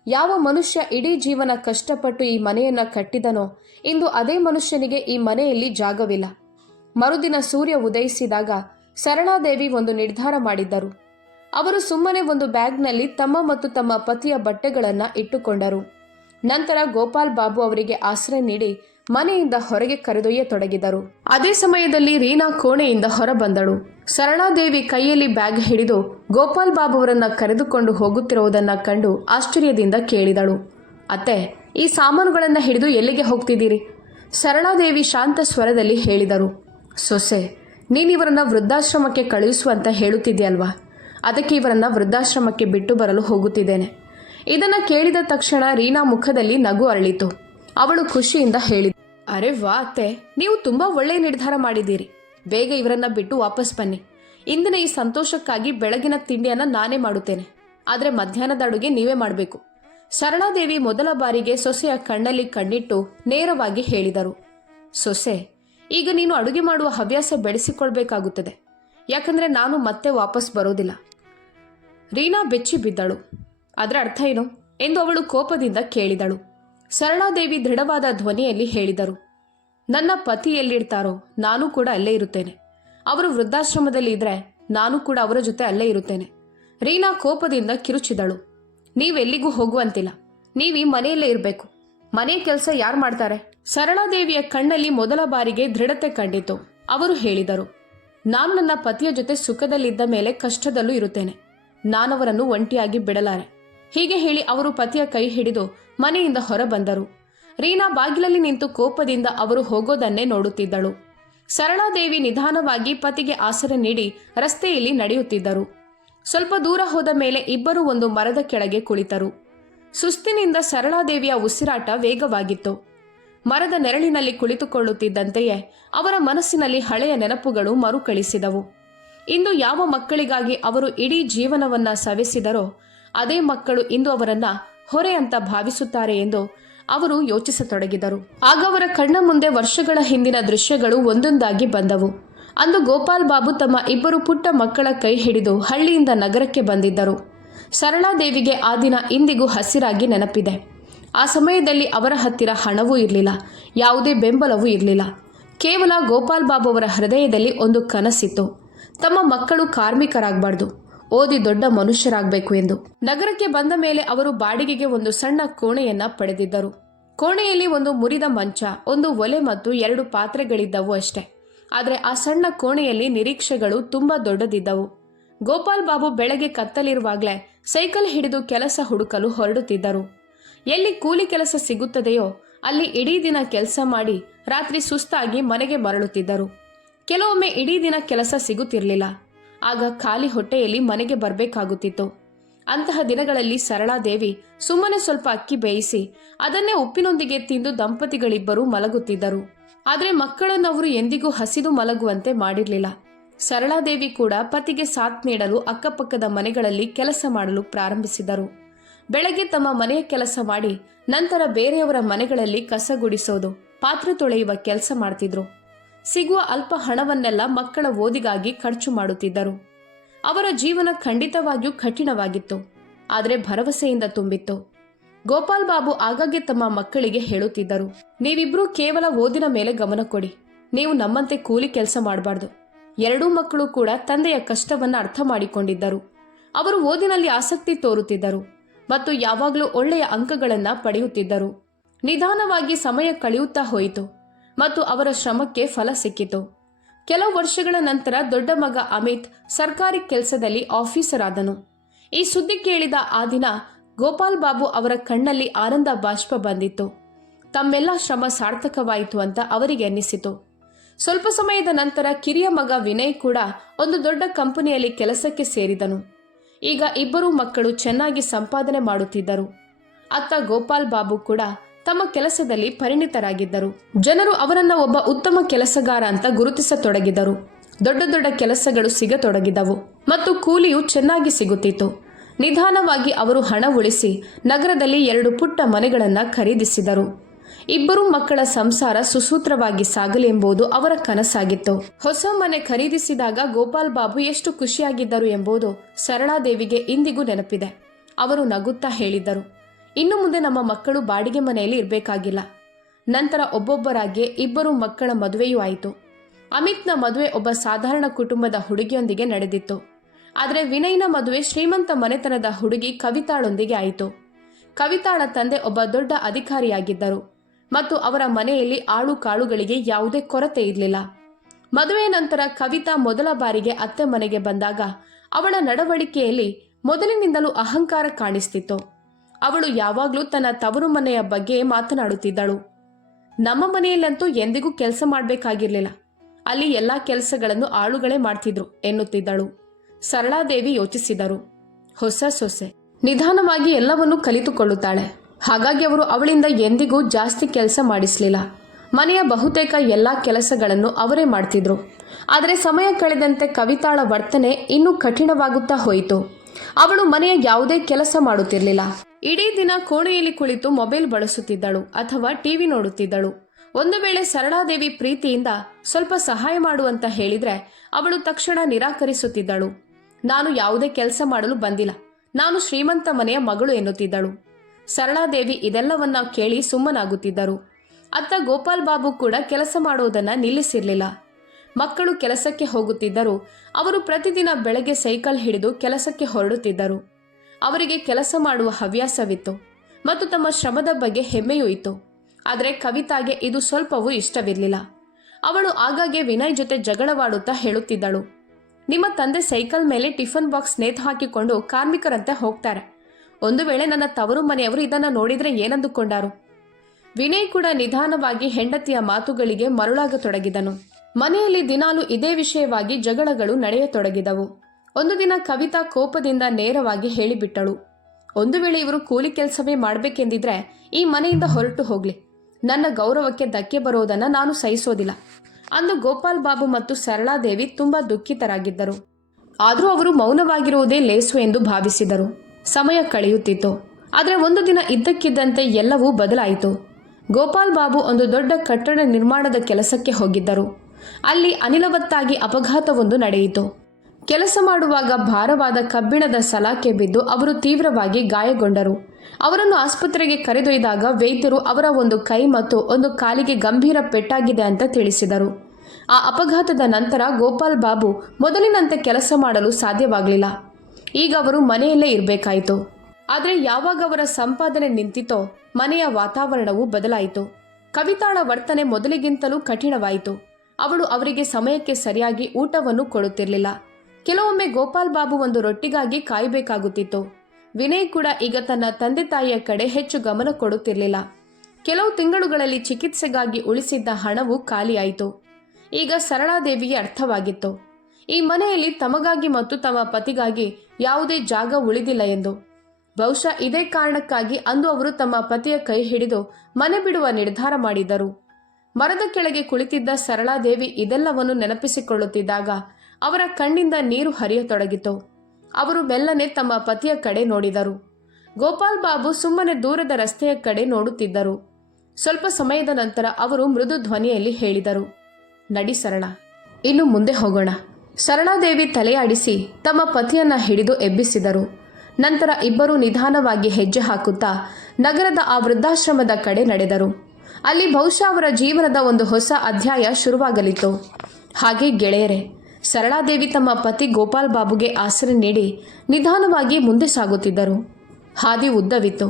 ಯಾವ ಮನುಷ್ಯ ಇಡೀ ಜೀವನ ಕಷ್ಟಪಟ್ಟು ಈ ಮನೆಯನ್ನ ಕಟ್ಟಿದನೋ ಇಂದು ಅದೇ ಮನುಷ್ಯನಿಗೆ ಈ ಮನೆಯಲ್ಲಿ ಜಾಗವಿಲ್ಲ. ಮರುದಿನ ಸೂರ್ಯ ಉದಯಿಸಿದಾಗ ಸರಳಾದೇವಿ ಒಂದು ನಿರ್ಧಾರ ಮಾಡಿದ್ದರು. ಅವರು ಸುಮ್ಮನೆ ಒಂದು ಬ್ಯಾಗ್ನಲ್ಲಿ ತಮ್ಮ ಮತ್ತು ತಮ್ಮ ಪತಿಯ ಬಟ್ಟೆಗಳನ್ನು ಇಟ್ಟುಕೊಂಡರು. ನಂತರ ಗೋಪಾಲ್ ಬಾಬು ಅವರಿಗೆ ಆಶ್ರಯ ನೀಡಿ ಮನೆಯಿಂದ ಹೊರಗೆ ಕರೆದೊಯ್ಯತೊಡಗಿದರು. ಅದೇ ಸಮಯದಲ್ಲಿ ರೀನಾ ಕೋಣೆಯಿಂದ ಹೊರಬಂದಳು. ಸರಳಾದೇವಿ ಕೈಯಲ್ಲಿ ಬ್ಯಾಗ್ ಹಿಡಿದು ಗೋಪಾಲ್ ಬಾಬು ಅವರನ್ನ ಕರೆದುಕೊಂಡು ಹೋಗುತ್ತಿರುವುದನ್ನು ಕಂಡು ಆಶ್ಚರ್ಯದಿಂದ ಕೇಳಿದಳು, ಅತ್ತೆ, ಈ ಸಾಮಾನುಗಳನ್ನು ಹಿಡಿದು ಎಲ್ಲಿಗೆ ಹೋಗ್ತಿದ್ದೀರಿ? ಸರಳಾದೇವಿ ಶಾಂತ ಸ್ವರದಲ್ಲಿ ಹೇಳಿದರು, ಸೊಸೆ, ನೀನಿವರನ್ನ ವೃದ್ಧಾಶ್ರಮಕ್ಕೆ ಕಳುಹಿಸುವಂತ ಹೇಳುತ್ತಿದ್ಯಲ್ವಾ? ಅದಕ್ಕೆ ಇವರನ್ನ ವೃದ್ಧಾಶ್ರಮಕ್ಕೆ ಬಿಟ್ಟು ಬರಲು ಹೋಗುತ್ತಿದ್ದೇನೆ. ಇದನ್ನು ಕೇಳಿದ ತಕ್ಷಣ ರೀನಾ ಮುಖದಲ್ಲಿ ನಗು ಅರಳಿತು. ಅವಳು ಖುಷಿಯಿಂದ ಹೇಳಿದ, ಅರೆ ವಾ ಅತ್ತೆ, ನೀವು ತುಂಬಾ ಒಳ್ಳೆಯ ನಿರ್ಧಾರ ಮಾಡಿದ್ದೀರಿ. ಬೇಗ ಇವರನ್ನ ಬಿಟ್ಟು ವಾಪಸ್ ಬನ್ನಿ. ಇಂದಿನ ಈ ಸಂತೋಷಕ್ಕಾಗಿ ಬೆಳಗಿನ ತಿಂಡಿಯನ್ನು ನಾನೇ ಮಾಡುತ್ತೇನೆ, ಆದರೆ ಮಧ್ಯಾಹ್ನದ ಅಡುಗೆ ನೀವೇ ಮಾಡಬೇಕು. ಸರಳಾದೇವಿ ಮೊದಲ ಬಾರಿಗೆ ಸೊಸೆಯ ಕಣ್ಣಲ್ಲಿ ಕಣ್ಣಿಟ್ಟು ನೇರವಾಗಿ ಹೇಳಿದರು. ಸೊಸೆ, ಈಗ ನೀನು ಅಡುಗೆ ಮಾಡುವ ಹವ್ಯಾಸ ಬೆಳೆಸಿಕೊಳ್ಬೇಕಾಗುತ್ತದೆ. ಯಾಕಂದರೆ ನಾನು ಮತ್ತೆ ವಾಪಸ್ ಬರೋದಿಲ್ಲ. ರೀನಾ ಬೆಚ್ಚಿ ಬಿದ್ದಳು. ಅದರ ಅರ್ಥ ಏನು ಎಂದು ಅವಳು ಕೋಪದಿಂದ ಕೇಳಿದಳು. ಸರಳಾದೇವಿ ದೃಢವಾದ ಧ್ವನಿಯಲ್ಲಿ ಹೇಳಿದರು. ನನ್ನ ಪತಿ ಎಲ್ಲಿರ್ತಾರೋ ನಾನು ಕೂಡ ಅಲ್ಲೇ ಇರುತ್ತೇನೆ. ಅವರು ವೃದ್ಧಾಶ್ರಮದಲ್ಲಿ ಇದ್ರೆ ನಾನು ಕೂಡ ಅವರ ಜೊತೆ ಅಲ್ಲೇ ಇರುತ್ತೇನೆ. ರೀನಾ ಕೋಪದಿಂದ ಕಿರುಚಿದಳು. ನೀವೆಲ್ಲಿಗೂ ಹೋಗುವಂತಿಲ್ಲ. ನೀವು ಈ ಮನೆಯಲ್ಲೇ ಇರಬೇಕು. ಮನೆ ಕೆಲಸ ಯಾರು ಮಾಡ್ತಾರೆ? ಸರಳಾದೇವಿಯ ಕಣ್ಣಲ್ಲಿ ಮೊದಲ ಬಾರಿಗೆ ದೃಢತೆ ಕಂಡಿತು. ಅವರು ಹೇಳಿದರು, ನಾನು ನನ್ನ ಪತಿಯ ಜೊತೆ ಸುಖದಲ್ಲಿದ್ದ ಮೇಲೆ ಕಷ್ಟದಲ್ಲೂ ಇರುತ್ತೇನೆ. ನಾನವರನ್ನು ಒಂಟಿಯಾಗಿ ಬಿಡಲಾರೆ. ಹೀಗೆ ಹೇಳಿ ಅವರು ಪತಿಯ ಕೈ ಹಿಡಿದು ಮನೆಯಿಂದ ಹೊರ ಬಂದರು. ರೀನಾ ಬಾಗಿಲಲ್ಲಿ ನಿಂತು ಕೋಪದಿಂದ ಅವರು ಹೋಗೋದನ್ನೇ ನೋಡುತ್ತಿದ್ದಳು. ಸರಳಾದೇವಿ ನಿಧಾನವಾಗಿ ಪತಿಗೆ ಆಸರೆ ನೀಡಿ ರಸ್ತೆಯಲ್ಲಿ ನಡೆಯುತ್ತಿದ್ದರು. ಸ್ವಲ್ಪ ದೂರ ಹೋದ ಮೇಲೆ ಇಬ್ಬರು ಒಂದು ಮರದ ಕೆಳಗೆ ಕುಳಿತರು. ಸುಸ್ತಿನಿಂದ ಸರಳಾದೇವಿಯ ಉಸಿರಾಟ ವೇಗವಾಗಿತ್ತು. ಮರದ ನೆರಳಿನಲ್ಲಿ ಕುಳಿತುಕೊಳ್ಳುತ್ತಿದ್ದಂತೆಯೇ ಅವರ ಮನಸ್ಸಿನಲ್ಲಿ ಹಳೆಯ ನೆನಪುಗಳು ಮರುಕಳಿಸಿದವು. ಇಂದು ಯಾವ ಮಕ್ಕಳಿಗಾಗಿ ಅವರು ಇಡೀ ಜೀವನವನ್ನ ಸವೆಸಿದರೋ ಅದೇ ಮಕ್ಕಳು ಇಂದು ಅವರನ್ನ ಹೊರೆ ಅಂತ ಭಾವಿಸುತ್ತಾರೆ ಎಂದು ಅವರು ಯೋಚಿಸತೊಡಗಿದರು. ಆಗ ಅವರ ಕಣ್ಣ ಮುಂದೆ ವರ್ಷಗಳ ಹಿಂದಿನ ದೃಶ್ಯಗಳು ಒಂದೊಂದಾಗಿ ಬಂದವು. ಅಂದು ಗೋಪಾಲ್ ಬಾಬು ತಮ್ಮ ಇಬ್ಬರು ಪುಟ್ಟ ಮಕ್ಕಳ ಕೈ ಹಿಡಿದು ಹಳ್ಳಿಯಿಂದ ನಗರಕ್ಕೆ ಬಂದಿದ್ದರು. ಸರಳಾದೇವಿಗೆ ಆ ದಿನ ಇಂದಿಗೂ ಹಸಿರಾಗಿ ನೆನಪಿದೆ. ಆ ಸಮಯದಲ್ಲಿ ಅವರ ಹತ್ತಿರ ಹಣವೂ ಇರಲಿಲ್ಲ, ಯಾವುದೇ ಬೆಂಬಲವೂ ಇರಲಿಲ್ಲ. ಕೇವಲ ಗೋಪಾಲ್ ಬಾಬು ಅವರ ಹೃದಯದಲ್ಲಿ ಒಂದು ಕನಸಿತ್ತು. ತಮ್ಮ ಮಕ್ಕಳು ಕಾರ್ಮಿಕರಾಗಬಾರ್ದು, ಓದಿ ದೊಡ್ಡ ಮನುಷ್ಯರಾಗಬೇಕು ಎಂದು. ನಗರಕ್ಕೆ ಬಂದ ಮೇಲೆ ಅವರು ಬಾಡಿಗೆಗೆ ಒಂದು ಸಣ್ಣ ಕೋಣೆಯನ್ನ ಪಡೆದಿದ್ದರು. ಕೋಣೆಯಲ್ಲಿ ಒಂದು ಮುರಿದ ಮಂಚ, ಒಂದು ಒಲೆ ಮತ್ತು 2 ಪಾತ್ರೆಗಳಿದ್ದವು ಅಷ್ಟೇ. ಆದರೆ ಆ ಸಣ್ಣ ಕೋಣೆಯಲ್ಲಿ ನಿರೀಕ್ಷೆಗಳು ತುಂಬಾ ದೊಡ್ಡದಿದ್ದವು. ಗೋಪಾಲ್ ಬಾಬು ಬೆಳಗ್ಗೆ ಕತ್ತಲಿರುವಾಗಲೇ ಸೈಕಲ್ ಹಿಡಿದು ಕೆಲಸ ಹುಡುಕಲು ಹೊರಡುತ್ತಿದ್ದರು. ಎಲ್ಲಿ ಕೂಲಿ ಕೆಲಸ ಸಿಗುತ್ತದೆಯೋ ಅಲ್ಲಿ ಇಡೀ ದಿನ ಕೆಲಸ ಮಾಡಿ ರಾತ್ರಿ ಸುಸ್ತಾಗಿ ಮನೆಗೆ ಮರಳುತ್ತಿದ್ದರು. ಕೆಲವೊಮ್ಮೆ ಇಡೀ ದಿನ ಕೆಲಸ ಸಿಗುತ್ತಿರಲಿಲ್ಲ. ಆಗ ಖಾಲಿ ಹೊಟ್ಟೆಯಲ್ಲಿ ಮನೆಗೆ ಬರಬೇಕಾಗುತ್ತಿತ್ತು. ಅಂತಹ ದಿನಗಳಲ್ಲಿ ಸರಳಾದೇವಿ ಸುಮ್ಮನೆ ಸ್ವಲ್ಪ ಅಕ್ಕಿ ಬೇಯಿಸಿ ಅದನ್ನೇ ಉಪ್ಪಿನೊಂದಿಗೆ ತಿಂದು ದಂಪತಿಗಳಿಬ್ಬರು ಮಲಗುತ್ತಿದ್ದರು. ಆದರೆ ಮಕ್ಕಳನ್ನವರು ಎಂದಿಗೂ ಹಸಿದು ಮಲಗುವಂತೆ ಮಾಡಿರಲಿಲ್ಲ. ಸರಳಾದೇವಿ ಕೂಡ ಪತಿಗೆ ಸಾಥ್ ನೀಡಲು ಅಕ್ಕಪಕ್ಕದ ಮನೆಗಳಲ್ಲಿ ಕೆಲಸ ಮಾಡಲು ಪ್ರಾರಂಭಿಸಿದರು. ಬೆಳಗ್ಗೆ ತಮ್ಮ ಮನೆಯ ಕೆಲಸ ಮಾಡಿ ನಂತರ ಬೇರೆಯವರ ಮನೆಗಳಲ್ಲಿ ಕಸ ಗುಡಿಸೋದು, ಪಾತ್ರೆ ತೊಳೆಯುವ ಕೆಲಸ ಮಾಡ್ತಿದ್ರು. ಸಿಗುವ ಅಲ್ಪ ಹಣವನ್ನೆಲ್ಲ ಮಕ್ಕಳ ಓದಿಗಾಗಿ ಖರ್ಚು ಮಾಡುತ್ತಿದ್ದರು. ಅವರ ಜೀವನ ಖಂಡಿತವಾಗಿಯೂ ಕಠಿಣವಾಗಿತ್ತು, ಆದರೆ ಭರವಸೆಯಿಂದ ತುಂಬಿತ್ತು. ಗೋಪಾಲ್ ಬಾಬು ಆಗಾಗ್ಗೆ ತಮ್ಮ ಮಕ್ಕಳಿಗೆ ಹೇಳುತ್ತಿದ್ದರು, ನೀವಿಬ್ರೂ ಕೇವಲ ಓದಿನ ಮೇಲೆ ಗಮನ ಕೊಡಿ. ನೀವು ನಮ್ಮಂತೆ ಕೂಲಿ ಕೆಲಸ ಮಾಡಬಾರ್ದು. 2 ಮಕ್ಕಳು ಕೂಡ ತಂದೆಯ ಕಷ್ಟವನ್ನು ಅರ್ಥ ಮಾಡಿಕೊಂಡಿದ್ದರು. ಅವರು ಓದಿನಲ್ಲಿ ಆಸಕ್ತಿ ತೋರುತ್ತಿದ್ದರು ಮತ್ತು ಯಾವಾಗಲೂ ಒಳ್ಳೆಯ ಅಂಕಗಳನ್ನು ಪಡೆಯುತ್ತಿದ್ದರು. ನಿಧಾನವಾಗಿ ಸಮಯ ಕಳೆಯುತ್ತಾ ಹೋಯಿತು ಮತ್ತು ಅವರ ಶ್ರಮಕ್ಕೆ ಫಲ ಸಿಕ್ಕಿತು. ಕೆಲವು ವರ್ಷಗಳ ನಂತರ ದೊಡ್ಡ ಮಗ ಅಮಿತ್ ಸರ್ಕಾರಿ ಕೆಲಸದಲ್ಲಿ ಆಫೀಸರ್ ಆದನು. ಈ ಸುದ್ದಿ ಕೇಳಿದ ಆ ದಿನ ಗೋಪಾಲ್ ಬಾಬು ಅವರ ಕಣ್ಣಲ್ಲಿ ಆನಂದ ಬಾಷ್ಪ ಬಂದಿತ್ತು. ತಮ್ಮೆಲ್ಲ ಶ್ರಮ ಸಾರ್ಥಕವಾಯಿತು ಅಂತ ಅವರಿಗೆ ಅನ್ನಿಸಿತು. ಸ್ವಲ್ಪ ಸಮಯದ ನಂತರ ಕಿರಿಯ ಮಗ ವಿನಯ್ ಕೂಡ ಒಂದು ದೊಡ್ಡ ಕಂಪನಿಯಲ್ಲಿ ಕೆಲಸಕ್ಕೆ ಸೇರಿದನು. ಈಗ ಇಬ್ಬರು ಮಕ್ಕಳು ಚೆನ್ನಾಗಿ ಸಂಪಾದನೆ ಮಾಡುತ್ತಿದ್ದರು. ಅತ್ತ ಗೋಪಾಲ್ ಬಾಬು ಕೂಡ ತಮ್ಮ ಕೆಲಸದಲ್ಲಿ ಪರಿಣಿತರಾಗಿದ್ದರು. ಜನರು ಅವರನ್ನ ಒಬ್ಬ ಉತ್ತಮ ಕೆಲಸಗಾರ ಅಂತ ಗುರುತಿಸತೊಡಗಿದರು. ದೊಡ್ಡ ದೊಡ್ಡ ಕೆಲಸಗಳು ಸಿಗತೊಡಗಿದವು ಮತ್ತು ಕೂಲಿಯು ಚೆನ್ನಾಗಿ ಸಿಗುತ್ತಿತ್ತು. ನಿಧಾನವಾಗಿ ಅವರು ಹಣ ಉಳಿಸಿ ನಗರದಲ್ಲಿ 2 ಪುಟ್ಟ ಮನೆಗಳನ್ನು ಖರೀದಿಸಿದರು. ಇಬ್ಬರು ಮಕ್ಕಳ ಸಂಸಾರ ಸುಸೂತ್ರವಾಗಿ ಸಾಗಲಿ ಎಂಬುದು ಅವರ ಕನಸಾಗಿತ್ತು. ಹೊಸ ಮನೆ ಖರೀದಿಸಿದಾಗ ಗೋಪಾಲ್ ಬಾಬು ಎಷ್ಟು ಖುಷಿಯಾಗಿದ್ದರು ಎಂಬುದು ಸರಳಾದೇವಿಗೆ ಇಂದಿಗೂ ನೆನಪಿದೆ. ಅವರು ನಗುತ್ತಾ ಹೇಳಿದ್ದರು, ಇನ್ನು ಮುಂದೆ ನಮ್ಮ ಮಕ್ಕಳು ಬಾಡಿಗೆ ಮನೆಯಲ್ಲಿ ಇರಬೇಕಾಗಿಲ್ಲ. ನಂತರ ಒಬ್ಬೊಬ್ಬರಾಗಿ 2 ಮಕ್ಕಳ ಮದುವೆಯೂ ಆಯಿತು. ಅಮಿತ್ನ ಮದುವೆ ಒಬ್ಬ ಸಾಧಾರಣ ಕುಟುಂಬದ ಹುಡುಗಿಯೊಂದಿಗೆ ನಡೆದಿತ್ತು. ಆದರೆ ವಿನಯ್ನ ಮದುವೆ ಶ್ರೀಮಂತ ಮನೆತನದ ಹುಡುಗಿ ಕವಿತಾಳೊಂದಿಗೆ ಆಯಿತು. ಕವಿತಾಳ ತಂದೆ ಒಬ್ಬ ದೊಡ್ಡ ಅಧಿಕಾರಿಯಾಗಿದ್ದರು ಮತ್ತು ಅವರ ಮನೆಯಲ್ಲಿ ಆಳು ಕಾಳುಗಳಿಗೆ ಯಾವುದೇ ಕೊರತೆ ಇರಲಿಲ್ಲ. ಮದುವೆಯ ನಂತರ ಕವಿತಾ ಮೊದಲ ಬಾರಿಗೆ ಅತ್ತೆ ಮನೆಗೆ ಬಂದಾಗ ಅವಳ ನಡವಳಿಕೆಯಲ್ಲಿ ಮೊದಲಿನಿಂದಲೂ ಅಹಂಕಾರ ಕಾಣಿಸ್ತಿತ್ತು. ಅವಳು ಯಾವಾಗಲೂ ತನ್ನ ತವರು ಮನೆಯ ಬಗ್ಗೆ ಮಾತನಾಡುತ್ತಿದ್ದಳು. ನಮ್ಮ ಮನೆಯಲ್ಲಂತೂ ಎಂದಿಗೂ ಕೆಲಸ ಮಾಡಬೇಕಾಗಿರಲಿಲ್ಲ, ಅಲ್ಲಿ ಎಲ್ಲ ಕೆಲಸಗಳನ್ನು ಆಳುಗಳೇ ಮಾಡ್ತಿದ್ರು ಎನ್ನುತ್ತಿದ್ದಳು. ಸರಳಾದೇವಿ ಯೋಚಿಸಿದರು, ಹೊಸ ಸೊಸೆ ನಿಧಾನವಾಗಿ ಎಲ್ಲವನ್ನೂ ಕಲಿತುಕೊಳ್ಳುತ್ತಾಳೆ. ಹಾಗಾಗಿ ಅವರು ಅವಳಿಂದ ಎಂದಿಗೂ ಜಾಸ್ತಿ ಕೆಲಸ ಮಾಡಿಸಲಿಲ್ಲ. ಮನೆಯ ಬಹುತೇಕ ಎಲ್ಲ ಕೆಲಸಗಳನ್ನು ಅವರೇ ಮಾಡ್ತಿದ್ರು. ಆದರೆ ಸಮಯ ಕಳೆದಂತೆ ಕವಿತಾಳ ವರ್ತನೆ ಇನ್ನೂ ಕಠಿಣವಾಗುತ್ತಾ ಹೋಯಿತು. ಅವಳು ಮನೆಯ ಯಾವುದೇ ಕೆಲಸ ಮಾಡುತ್ತಿರಲಿಲ್ಲ. ಇಡೀ ದಿನ ಕೋಣೆಯಲ್ಲಿ ಕುಳಿತು ಮೊಬೈಲ್ ಬಳಸುತ್ತಿದ್ದಳು ಅಥವಾ ಟಿವಿ ನೋಡುತ್ತಿದ್ದಳು. ಒಂದು ವೇಳೆ ಸರಳಾದೇವಿ ಪ್ರೀತಿಯಿಂದ ಸ್ವಲ್ಪ ಸಹಾಯ ಮಾಡುವಂತ ಹೇಳಿದ್ರೆ ಅವಳು ತಕ್ಷಣ ನಿರಾಕರಿಸುತ್ತಿದ್ದಳು. ನಾನು ಯಾವುದೇ ಕೆಲಸ ಮಾಡಲು ಬಂದಿಲ್ಲ, ನಾನು ಶ್ರೀಮಂತ ಮನೆಯ ಮಗಳು ಎನ್ನುತ್ತಿದ್ದಳು. ಸರಳಾದೇವಿ ಇದೆಲ್ಲವನ್ನ ಕೇಳಿ ಸುಮ್ಮನಾಗುತ್ತಿದ್ದರು. ಅತ್ತ ಗೋಪಾಲ್ ಬಾಬು ಕೂಡ ಕೆಲಸ ಮಾಡುವುದನ್ನ ನಿಲ್ಲಿಸಿರಲಿಲ್ಲ. ಮಕ್ಕಳು ಕೆಲಸಕ್ಕೆ ಹೋಗುತ್ತಿದ್ದರು. ಅವರು ಪ್ರತಿದಿನ ಬೆಳಗ್ಗೆ ಸೈಕಲ್ ಹಿಡಿದು ಕೆಲಸಕ್ಕೆ ಹೊರಡುತ್ತಿದ್ದರು. ಅವರಿಗೆ ಕೆಲಸ ಮಾಡುವ ಹವ್ಯಾಸವಿತ್ತು ಮತ್ತು ತಮ್ಮ ಶ್ರಮದ ಬಗ್ಗೆ ಹೆಮ್ಮೆಯೂ ಇತ್ತು. ಆದರೆ ಕವಿತಾಗೆ ಇದು ಸ್ವಲ್ಪವೂ ಇಷ್ಟವಿರಲಿಲ್ಲ. ಅವಳು ಆಗಾಗ್ಗೆ ವಿನಯ್ ಜೊತೆ ಜಗಳವಾಡುತ್ತಾ ಹೇಳುತ್ತಿದ್ದಳು, ನಿಮ್ಮ ತಂದೆ ಸೈಕಲ್ ಮೇಲೆ ಟಿಫನ್ ಬಾಕ್ಸ್ ನೇತು ಹಾಕಿಕೊಂಡು ಕಾರ್ಮಿಕರಂತೆ ಹೋಗ್ತಾರೆ. ಒಂದು ವೇಳೆ ನನ್ನ ತವರು ಮನೆಯವರು ಇದನ್ನು ನೋಡಿದ್ರೆ ಏನಂದುಕೊಂಡಾರು? ವಿನಯ್ ಕೂಡ ನಿಧಾನವಾಗಿ ಹೆಂಡತಿಯ ಮಾತುಗಳಿಗೆ ಮರುಳಾಗತೊಡಗಿದನು. ಮನೆಯಲ್ಲಿ ದಿನಾಲೂ ಇದೇ ವಿಷಯವಾಗಿ ಜಗಳಗಳು ನಡೆಯತೊಡಗಿದವು. ಒಂದು ದಿನ ಕವಿತಾ ಕೋಪದಿಂದ ನೇರವಾಗಿ ಹೇಳಿಬಿಟ್ಟಳು, ಒಂದು ವೇಳೆ ಇವರು ಕೂಲಿ ಕೆಲಸವೇ ಮಾಡಬೇಕೆಂದಿದ್ರೆ ಈ ಮನೆಯಿಂದ ಹೊರಟು ಹೋಗ್ಲಿ. ನನ್ನ ಗೌರವಕ್ಕೆ ಧಕ್ಕೆ ಬರೋದನ್ನ ನಾನು ಸಹಿಸೋದಿಲ್ಲ. ಅಂದು ಗೋಪಾಲ್ ಬಾಬು ಮತ್ತು ಸರಳಾದೇವಿ ತುಂಬಾ ದುಃಖಿತರಾಗಿದ್ದರು. ಆದರೂ ಅವರು ಮೌನವಾಗಿರುವುದೇ ಲೇಸು ಎಂದು ಭಾವಿಸಿದರು. ಸಮಯ ಕಳೆಯುತ್ತಿತ್ತು. ಆದರೆ ಒಂದು ದಿನ ಇದ್ದಕ್ಕಿದ್ದಂತೆ ಎಲ್ಲವೂ ಬದಲಾಯಿತು. ಗೋಪಾಲ್ ಬಾಬು ಒಂದು ದೊಡ್ಡ ಕಟ್ಟಡ ನಿರ್ಮಾಣದ ಕೆಲಸಕ್ಕೆ ಹೋಗಿದ್ದರು. ಅಲ್ಲಿ ಅನಿಲವತ್ತಾಗಿ ಅಪಘಾತವೊಂದು ನಡೆಯಿತು. ಕೆಲಸ ಮಾಡುವಾಗ ಭಾರವಾದ ಕಬ್ಬಿಣದ ಸಲಾಕೆ ಬಿದ್ದು ಅವರು ತೀವ್ರವಾಗಿ ಗಾಯಗೊಂಡರು. ಅವರನ್ನು ಆಸ್ಪತ್ರೆಗೆ ಕರೆದೊಯ್ದಾಗ ವೈದ್ಯರು ಅವರ ಒಂದು ಕೈ ಮತ್ತು ಒಂದು ಕಾಲಿಗೆ ಗಂಭೀರ ಪೆಟ್ಟಾಗಿದೆ ಅಂತ ತಿಳಿಸಿದರು. ಆ ಅಪಘಾತದ ನಂತರ ಗೋಪಾಲ್ ಬಾಬು ಮೊದಲಿನಂತೆ ಕೆಲಸ ಮಾಡಲು ಸಾಧ್ಯವಾಗಲಿಲ್ಲ. ಈಗ ಅವರು ಮನೆಯಲ್ಲೇ ಇರಬೇಕಾಯಿತು. ಆದರೆ ಯಾವಾಗ ಅವರ ಸಂಪಾದನೆ ನಿಂತಿತೋ ಮನೆಯ ವಾತಾವರಣವು ಬದಲಾಯಿತು. ಕವಿತಾಳ ವರ್ತನೆ ಮೊದಲಿಗಿಂತಲೂ ಕಠಿಣವಾಯಿತು. ಅವಳು ಅವರಿಗೆ ಸಮಯಕ್ಕೆ ಸರಿಯಾಗಿ ಊಟವನ್ನು ಕೊಡುತ್ತಿರಲಿಲ್ಲ. ಕೆಲವೊಮ್ಮೆ ಗೋಪಾಲ್ ಬಾಬು ಒಂದು ರೊಟ್ಟಿಗಾಗಿ ಕಾಯಬೇಕಾಗುತ್ತಿತ್ತು. ವಿನಯ್ ಕೂಡ ಈಗ ತನ್ನ ತಂದೆ ತಾಯಿಯ ಕಡೆ ಹೆಚ್ಚು ಗಮನ ಕೊಡುತ್ತಿರಲಿಲ್ಲ. ಕೆಲವು ತಿಂಗಳುಗಳಲ್ಲಿ ಚಿಕಿತ್ಸೆಗಾಗಿ ಉಳಿಸಿದ್ದ ಹಣವು ಖಾಲಿಯಾಯಿತು. ಈಗ ಸರಳಾದೇವಿಗೆ ಅರ್ಥವಾಗಿತ್ತು, ಈ ಮನೆಯಲ್ಲಿ ತಮಗಾಗಿ ಮತ್ತು ತಮ್ಮ ಪತಿಗಾಗಿ ಯಾವುದೇ ಜಾಗ ಉಳಿದಿಲ್ಲ ಎಂದು. ಬಹುಶಃ ಇದೇ ಕಾರಣಕ್ಕಾಗಿ ಅಂದು ಅವರು ತಮ್ಮ ಪತಿಯ ಕೈ ಹಿಡಿದು ಮನೆ ಬಿಡುವ ನಿರ್ಧಾರ ಮಾಡಿದ್ದರು. ಮರದ ಕೆಳಗೆ ಕುಳಿತಿದ್ದ ಸರಳಾದೇವಿ ಇದೆಲ್ಲವನ್ನು ನೆನಪಿಸಿಕೊಳ್ಳುತ್ತಿದ್ದಾಗ ಅವರ ಕಣ್ಣಿಂದ ನೀರು ಹರಿಯತೊಡಗಿತು. ಅವರು ಮೆಲ್ಲನೆ ತಮ್ಮ ಪತಿಯ ಕಡೆ ನೋಡಿದರು. ಗೋಪಾಲ್ ಬಾಬು ಸುಮ್ಮನೆ ದೂರದ ರಸ್ತೆಯ ಕಡೆ ನೋಡುತ್ತಿದ್ದರು. ಸ್ವಲ್ಪ ಸಮಯದ ನಂತರ ಅವರು ಮೃದು ಧ್ವನಿಯಲ್ಲಿ ಹೇಳಿದರು, ನಡಿ ಸರಳ, ಇನ್ನು ಮುಂದೆ ಹೋಗೋಣ. ಸರಳಾದೇವಿ ತಲೆಯಾಡಿಸಿ ತಮ್ಮ ಪತಿಯನ್ನ ಹಿಡಿದು ಎಬ್ಬಿಸಿದರು. ನಂತರ ಇಬ್ಬರು ನಿಧಾನವಾಗಿ ಹೆಜ್ಜೆ ಹಾಕುತ್ತಾ ನಗರದ ಆ ವೃದ್ಧಾಶ್ರಮದ ಕಡೆ ನಡೆದರು. ಅಲ್ಲಿ ಬಹುಶಃ ಅವರ ಜೀವನದ ಒಂದು ಹೊಸ ಅಧ್ಯಾಯ ಶುರುವಾಗಲಿತ್ತು. ಹಾಗೆ ಗೆಳೆಯರೇ, ಸರಳಾದೇವಿ ತಮ್ಮ ಪತಿ ಗೋಪಾಲ್ ಬಾಬುಗೆ ಆಸರೆ ನೀಡಿ ನಿಧಾನವಾಗಿ ಮುಂದೆ ಸಾಗುತ್ತಿದ್ದರು. ಹಾದಿ ಉದ್ದವಿತ್ತು,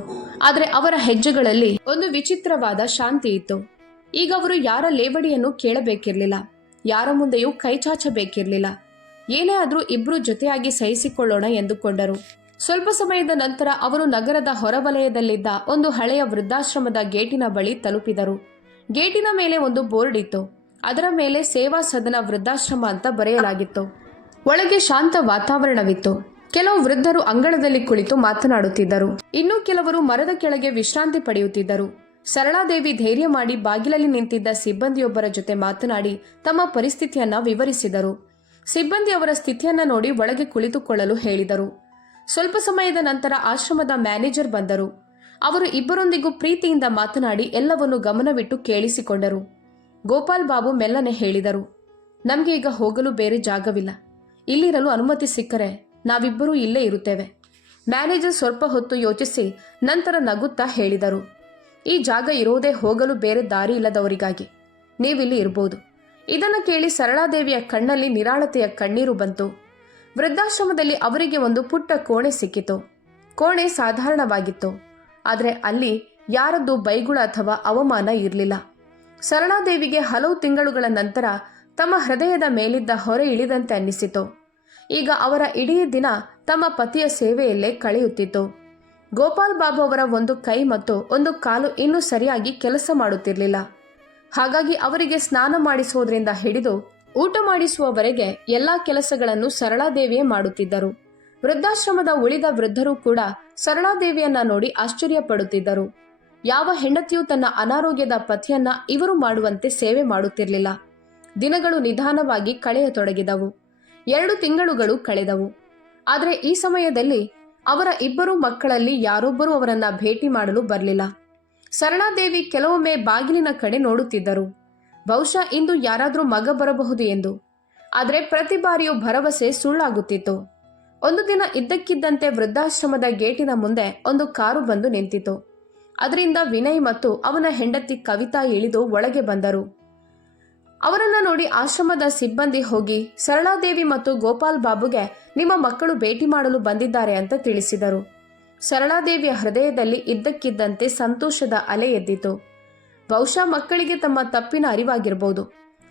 ಆದರೆ ಅವರ ಹೆಜ್ಜೆಗಳಲ್ಲಿ ಒಂದು ವಿಚಿತ್ರವಾದ ಶಾಂತಿ ಇತ್ತು. ಈಗ ಅವರು ಯಾರ ಲೇವಡಿಯನ್ನು ಕೇಳಬೇಕಿರಲಿಲ್ಲ, ಯಾರ ಮುಂದೆಯೂ ಕೈ ಚಾಚಬೇಕಿರಲಿಲ್ಲ. ಏನೇ ಆದರೂ ಇಬ್ಬರು ಜೊತೆಯಾಗಿ ಸಹಿಸಿಕೊಳ್ಳೋಣ ಎಂದುಕೊಂಡರು. ಸ್ವಲ್ಪ ಸಮಯದ ನಂತರ ಅವರು ನಗರದ ಹೊರವಲಯದಲ್ಲಿದ್ದ ಒಂದು ಹಳೆಯ ವೃದ್ಧಾಶ್ರಮದ ಗೇಟಿನ ಬಳಿ ತಲುಪಿದರು. ಗೇಟಿನ ಮೇಲೆ ಒಂದು ಬೋರ್ಡ್ ಇತ್ತು. ಅದರ ಮೇಲೆ ಸೇವಾ ಸದನ ವೃದ್ಧಾಶ್ರಮ ಅಂತ ಬರೆಯಲಾಗಿತ್ತು. ಒಳಗೆ ಶಾಂತ ವಾತಾವರಣವಿತ್ತು. ಕೆಲವು ವೃದ್ಧರು ಅಂಗಳದಲ್ಲಿ ಕುಳಿತು ಮಾತನಾಡುತ್ತಿದ್ದರು. ಇನ್ನು ಕೆಲವರು ಮರದ ಕೆಳಗೆ ವಿಶ್ರಾಂತಿ ಪಡೆಯುತ್ತಿದ್ದರು. ಸರಳಾದೇವಿ ಧೈರ್ಯ ಮಾಡಿ ಬಾಗಿಲಲ್ಲಿ ನಿಂತಿದ್ದ ಸಿಬ್ಬಂದಿಯೊಬ್ಬರ ಜೊತೆ ಮಾತನಾಡಿ ತಮ್ಮ ಪರಿಸ್ಥಿತಿಯನ್ನ ವಿವರಿಸಿದರು. ಸಿಬ್ಬಂದಿ ಅವರ ಸ್ಥಿತಿಯನ್ನ ನೋಡಿ ಒಳಗೆ ಕುಳಿತುಕೊಳ್ಳಲು ಹೇಳಿದರು. ಸ್ವಲ್ಪ ಸಮಯದ ನಂತರ ಆಶ್ರಮದ ಮ್ಯಾನೇಜರ್ ಬಂದರು. ಅವರು ಇಬ್ಬರೊಂದಿಗೂ ಪ್ರೀತಿಯಿಂದ ಮಾತನಾಡಿ ಎಲ್ಲವನ್ನು ಗಮನವಿಟ್ಟು ಕೇಳಿಸಿಕೊಂಡರು. ಗೋಪಾಲ್ ಬಾಬು ಮೆಲ್ಲನೆ ಹೇಳಿದರು, ನಮಗೆ ಈಗ ಹೋಗಲು ಬೇರೆ ಜಾಗವಿಲ್ಲ. ಇಲ್ಲಿರಲು ಅನುಮತಿ ಸಿಕ್ಕರೆ ನಾವಿಬ್ಬರೂ ಇಲ್ಲೇ ಇರುತ್ತೇವೆ. ಮ್ಯಾನೇಜರ್ ಸ್ವಲ್ಪ ಹೊತ್ತು ಯೋಚಿಸಿ ನಂತರ ನಗುತ್ತಾ ಹೇಳಿದರು, ಈ ಜಾಗ ಇರೋದೇ ಹೋಗಲು ಬೇರೆ ದಾರಿ ಇಲ್ಲದವರಿಗಾಗಿ. ನೀವಿಲ್ಲಿ ಇರಬಹುದು. ಇದನ್ನು ಕೇಳಿ ಸರಳಾದೇವಿಯ ಕಣ್ಣಲ್ಲಿ ನಿರಾಳತೆಯ ಕಣ್ಣೀರು ಬಂತು. ವೃದ್ಧಾಶ್ರಮದಲ್ಲಿ ಅವರಿಗೆ ಒಂದು ಪುಟ್ಟ ಕೋಣೆ ಸಿಕ್ಕಿತು. ಕೋಣೆ ಸಾಧಾರಣವಾಗಿತ್ತು, ಆದರೆ ಅಲ್ಲಿ ಯಾರದ್ದು ಬೈಗುಳ ಅಥವಾ ಅವಮಾನ ಇರಲಿಲ್ಲ. ಸರಳಾದೇವಿಗೆ ಹಲವು ತಿಂಗಳುಗಳ ನಂತರ ತಮ್ಮ ಹೃದಯದ ಮೇಲಿದ್ದ ಹೊರೆ ಇಳಿದಂತೆ ಅನ್ನಿಸಿತು. ಈಗ ಅವರ ಇಡೀ ದಿನ ತಮ್ಮ ಪತಿಯ ಸೇವೆಯಲ್ಲೇ ಕಳೆಯುತ್ತಿತ್ತು. ಗೋಪಾಲ್ ಬಾಬು ಅವರ ಒಂದು ಕೈ ಮತ್ತು ಒಂದು ಕಾಲು ಇನ್ನೂ ಸರಿಯಾಗಿ ಕೆಲಸ ಮಾಡುತ್ತಿರಲಿಲ್ಲ. ಹಾಗಾಗಿ ಅವರಿಗೆ ಸ್ನಾನ ಮಾಡಿಸುವುದರಿಂದ ಹಿಡಿದು ಊಟ ಮಾಡಿಸುವವರೆಗೆ ಎಲ್ಲಾ ಕೆಲಸಗಳನ್ನು ಸರಳಾದೇವಿಯೇ ಮಾಡುತ್ತಿದ್ದರು. ವೃದ್ಧಾಶ್ರಮದ ಉಳಿದ ವೃದ್ಧರು ಕೂಡ ಸರಳಾದೇವಿಯನ್ನ ನೋಡಿ ಆಶ್ಚರ್ಯಪಡುತ್ತಿದ್ದರು. ಯಾವ ಹೆಂಡತಿಯೂ ತನ್ನ ಅನಾರೋಗ್ಯದ ಪತಿಯನ್ನ ಇವರು ಮಾಡುವಂತೆ ಸೇವೆ ಮಾಡುತ್ತಿರಲಿಲ್ಲ. ದಿನಗಳು ನಿಧಾನವಾಗಿ ಕಳೆಯತೊಡಗಿದವು. 2 ತಿಂಗಳುಗಳು ಕಳೆದವು. ಆದರೆ ಈ ಸಮಯದಲ್ಲಿ ಅವರ ಇಬ್ಬರು ಮಕ್ಕಳಲ್ಲಿ ಯಾರೊಬ್ಬರೂ ಅವರನ್ನ ಭೇಟಿ ಮಾಡಲು ಬರಲಿಲ್ಲ. ಸರಳಾದೇವಿ ಕೆಲವೊಮ್ಮೆ ಬಾಗಿಲಿನ ಕಡೆ ನೋಡುತ್ತಿದ್ದರು, ಬಹುಶಃ ಇಂದು ಯಾರಾದರೂ ಮಗ ಬರಬಹುದು ಎಂದು. ಆದರೆ ಪ್ರತಿ ಬಾರಿಯೂ ಭರವಸೆ ಸುಳ್ಳಾಗುತ್ತಿತ್ತು. ಒಂದು ದಿನ ಇದ್ದಕ್ಕಿದ್ದಂತೆ ವೃದ್ಧಾಶ್ರಮದ ಗೇಟಿನ ಮುಂದೆ ಒಂದು ಕಾರು ಬಂದು ನಿಂತಿತು. ಅದರಿಂದ ವಿನಯ್ ಮತ್ತು ಅವನ ಹೆಂಡತಿ ಕವಿತಾ ಇಳಿದು ಒಳಗೆ ಬಂದರು. ಅವರನ್ನ ನೋಡಿ ಆಶ್ರಮದ ಸಿಬ್ಬಂದಿ ಹೋಗಿ ಸರಳಾದೇವಿ ಮತ್ತು ಗೋಪಾಲ್ ಬಾಬುಗೆ ನಿಮ್ಮ ಮಕ್ಕಳು ಭೇಟಿ ಮಾಡಲು ಬಂದಿದ್ದಾರೆ ಅಂತ ತಿಳಿಸಿದರು. ಸರಳಾದೇವಿಯ ಹೃದಯದಲ್ಲಿ ಇದ್ದಕ್ಕಿದ್ದಂತೆ ಸಂತೋಷದ ಅಲೆ ಎದ್ದಿತು. ಬಹುಶಃ ಮಕ್ಕಳಿಗೆ ತಮ್ಮ ತಪ್ಪಿನ ಅರಿವಾಗಿರಬಹುದು.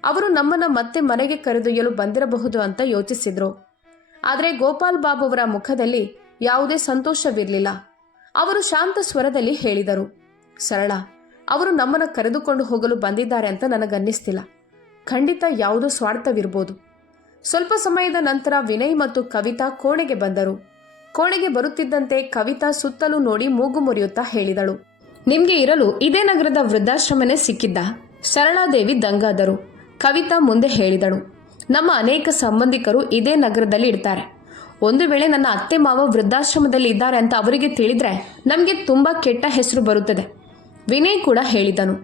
ಅವರು ನಮ್ಮನ್ನ ಮತ್ತೆ ಮನೆಗೆ ಕರೆದೊಯ್ಯಲು ಬಂದಿರಬಹುದು ಅಂತ ಯೋಚಿಸಿದ್ರು. ಆದರೆ ಗೋಪಾಲ್ ಬಾಬು ಅವರ ಮುಖದಲ್ಲಿ ಯಾವುದೇ ಸಂತೋಷವಿರಲಿಲ್ಲ. ಅವರು ಶಾಂತ ಸ್ವರದಲ್ಲಿ ಹೇಳಿದರು, ಸರಳ, ಅವರು ನಮ್ಮನ್ನ ಕರೆದುಕೊಂಡು ಹೋಗಲು ಬಂದಿದ್ದಾರೆ ಅಂತ ನನಗನ್ನಿಸ್ತಿಲ್ಲ. ಖಂಡಿತ ಯಾವುದೋ ಸ್ವಾರ್ಥವಿರ್ಬೋದು. ಸ್ವಲ್ಪ ಸಮಯದ ನಂತರ ವಿನಯ್ ಮತ್ತು ಕವಿತಾ ಕೋಣೆಗೆ ಬಂದರು. ಕೋಣೆಗೆ ಬರುತ್ತಿದ್ದಂತೆ ಕವಿತಾ ಸುತ್ತಲೂ ನೋಡಿ ಮೂಗು ಮುರಿಯುತ್ತಾ ಹೇಳಿದಳು, ನಿಮ್ಗೆ ಇರಲು ಇದೇ ನಗರದ ವೃದ್ಧಾಶ್ರಮನೇ ಸಿಕ್ಕಿದ್ದ? ಸರಳಾದೇವಿ ದಂಗಾದರು. ಕವಿತಾ ಮುಂದೆ ಹೇಳಿದಳು, ನಮ್ಮ ಅನೇಕ ಸಂಬಂಧಿಕರು ಇದೇ ನಗರದಲ್ಲಿ ಇರ್ತಾರೆ. ಒಂದು ವೇಳೆ ನನ್ನ ಅತ್ತೆ ಮಾವ ವೃದ್ಧಾಶ್ರಮದಲ್ಲಿ ಇದ್ದಾರೆ ಅಂತ ಅವರಿಗೆ ತಿಳಿದ್ರೆ ನಮಗೆ ತುಂಬಾ ಕೆಟ್ಟ ಹೆಸರು ಬರುತ್ತದೆ. ವಿನಯ್ ಕೂಡ ಹೇಳಿದನು,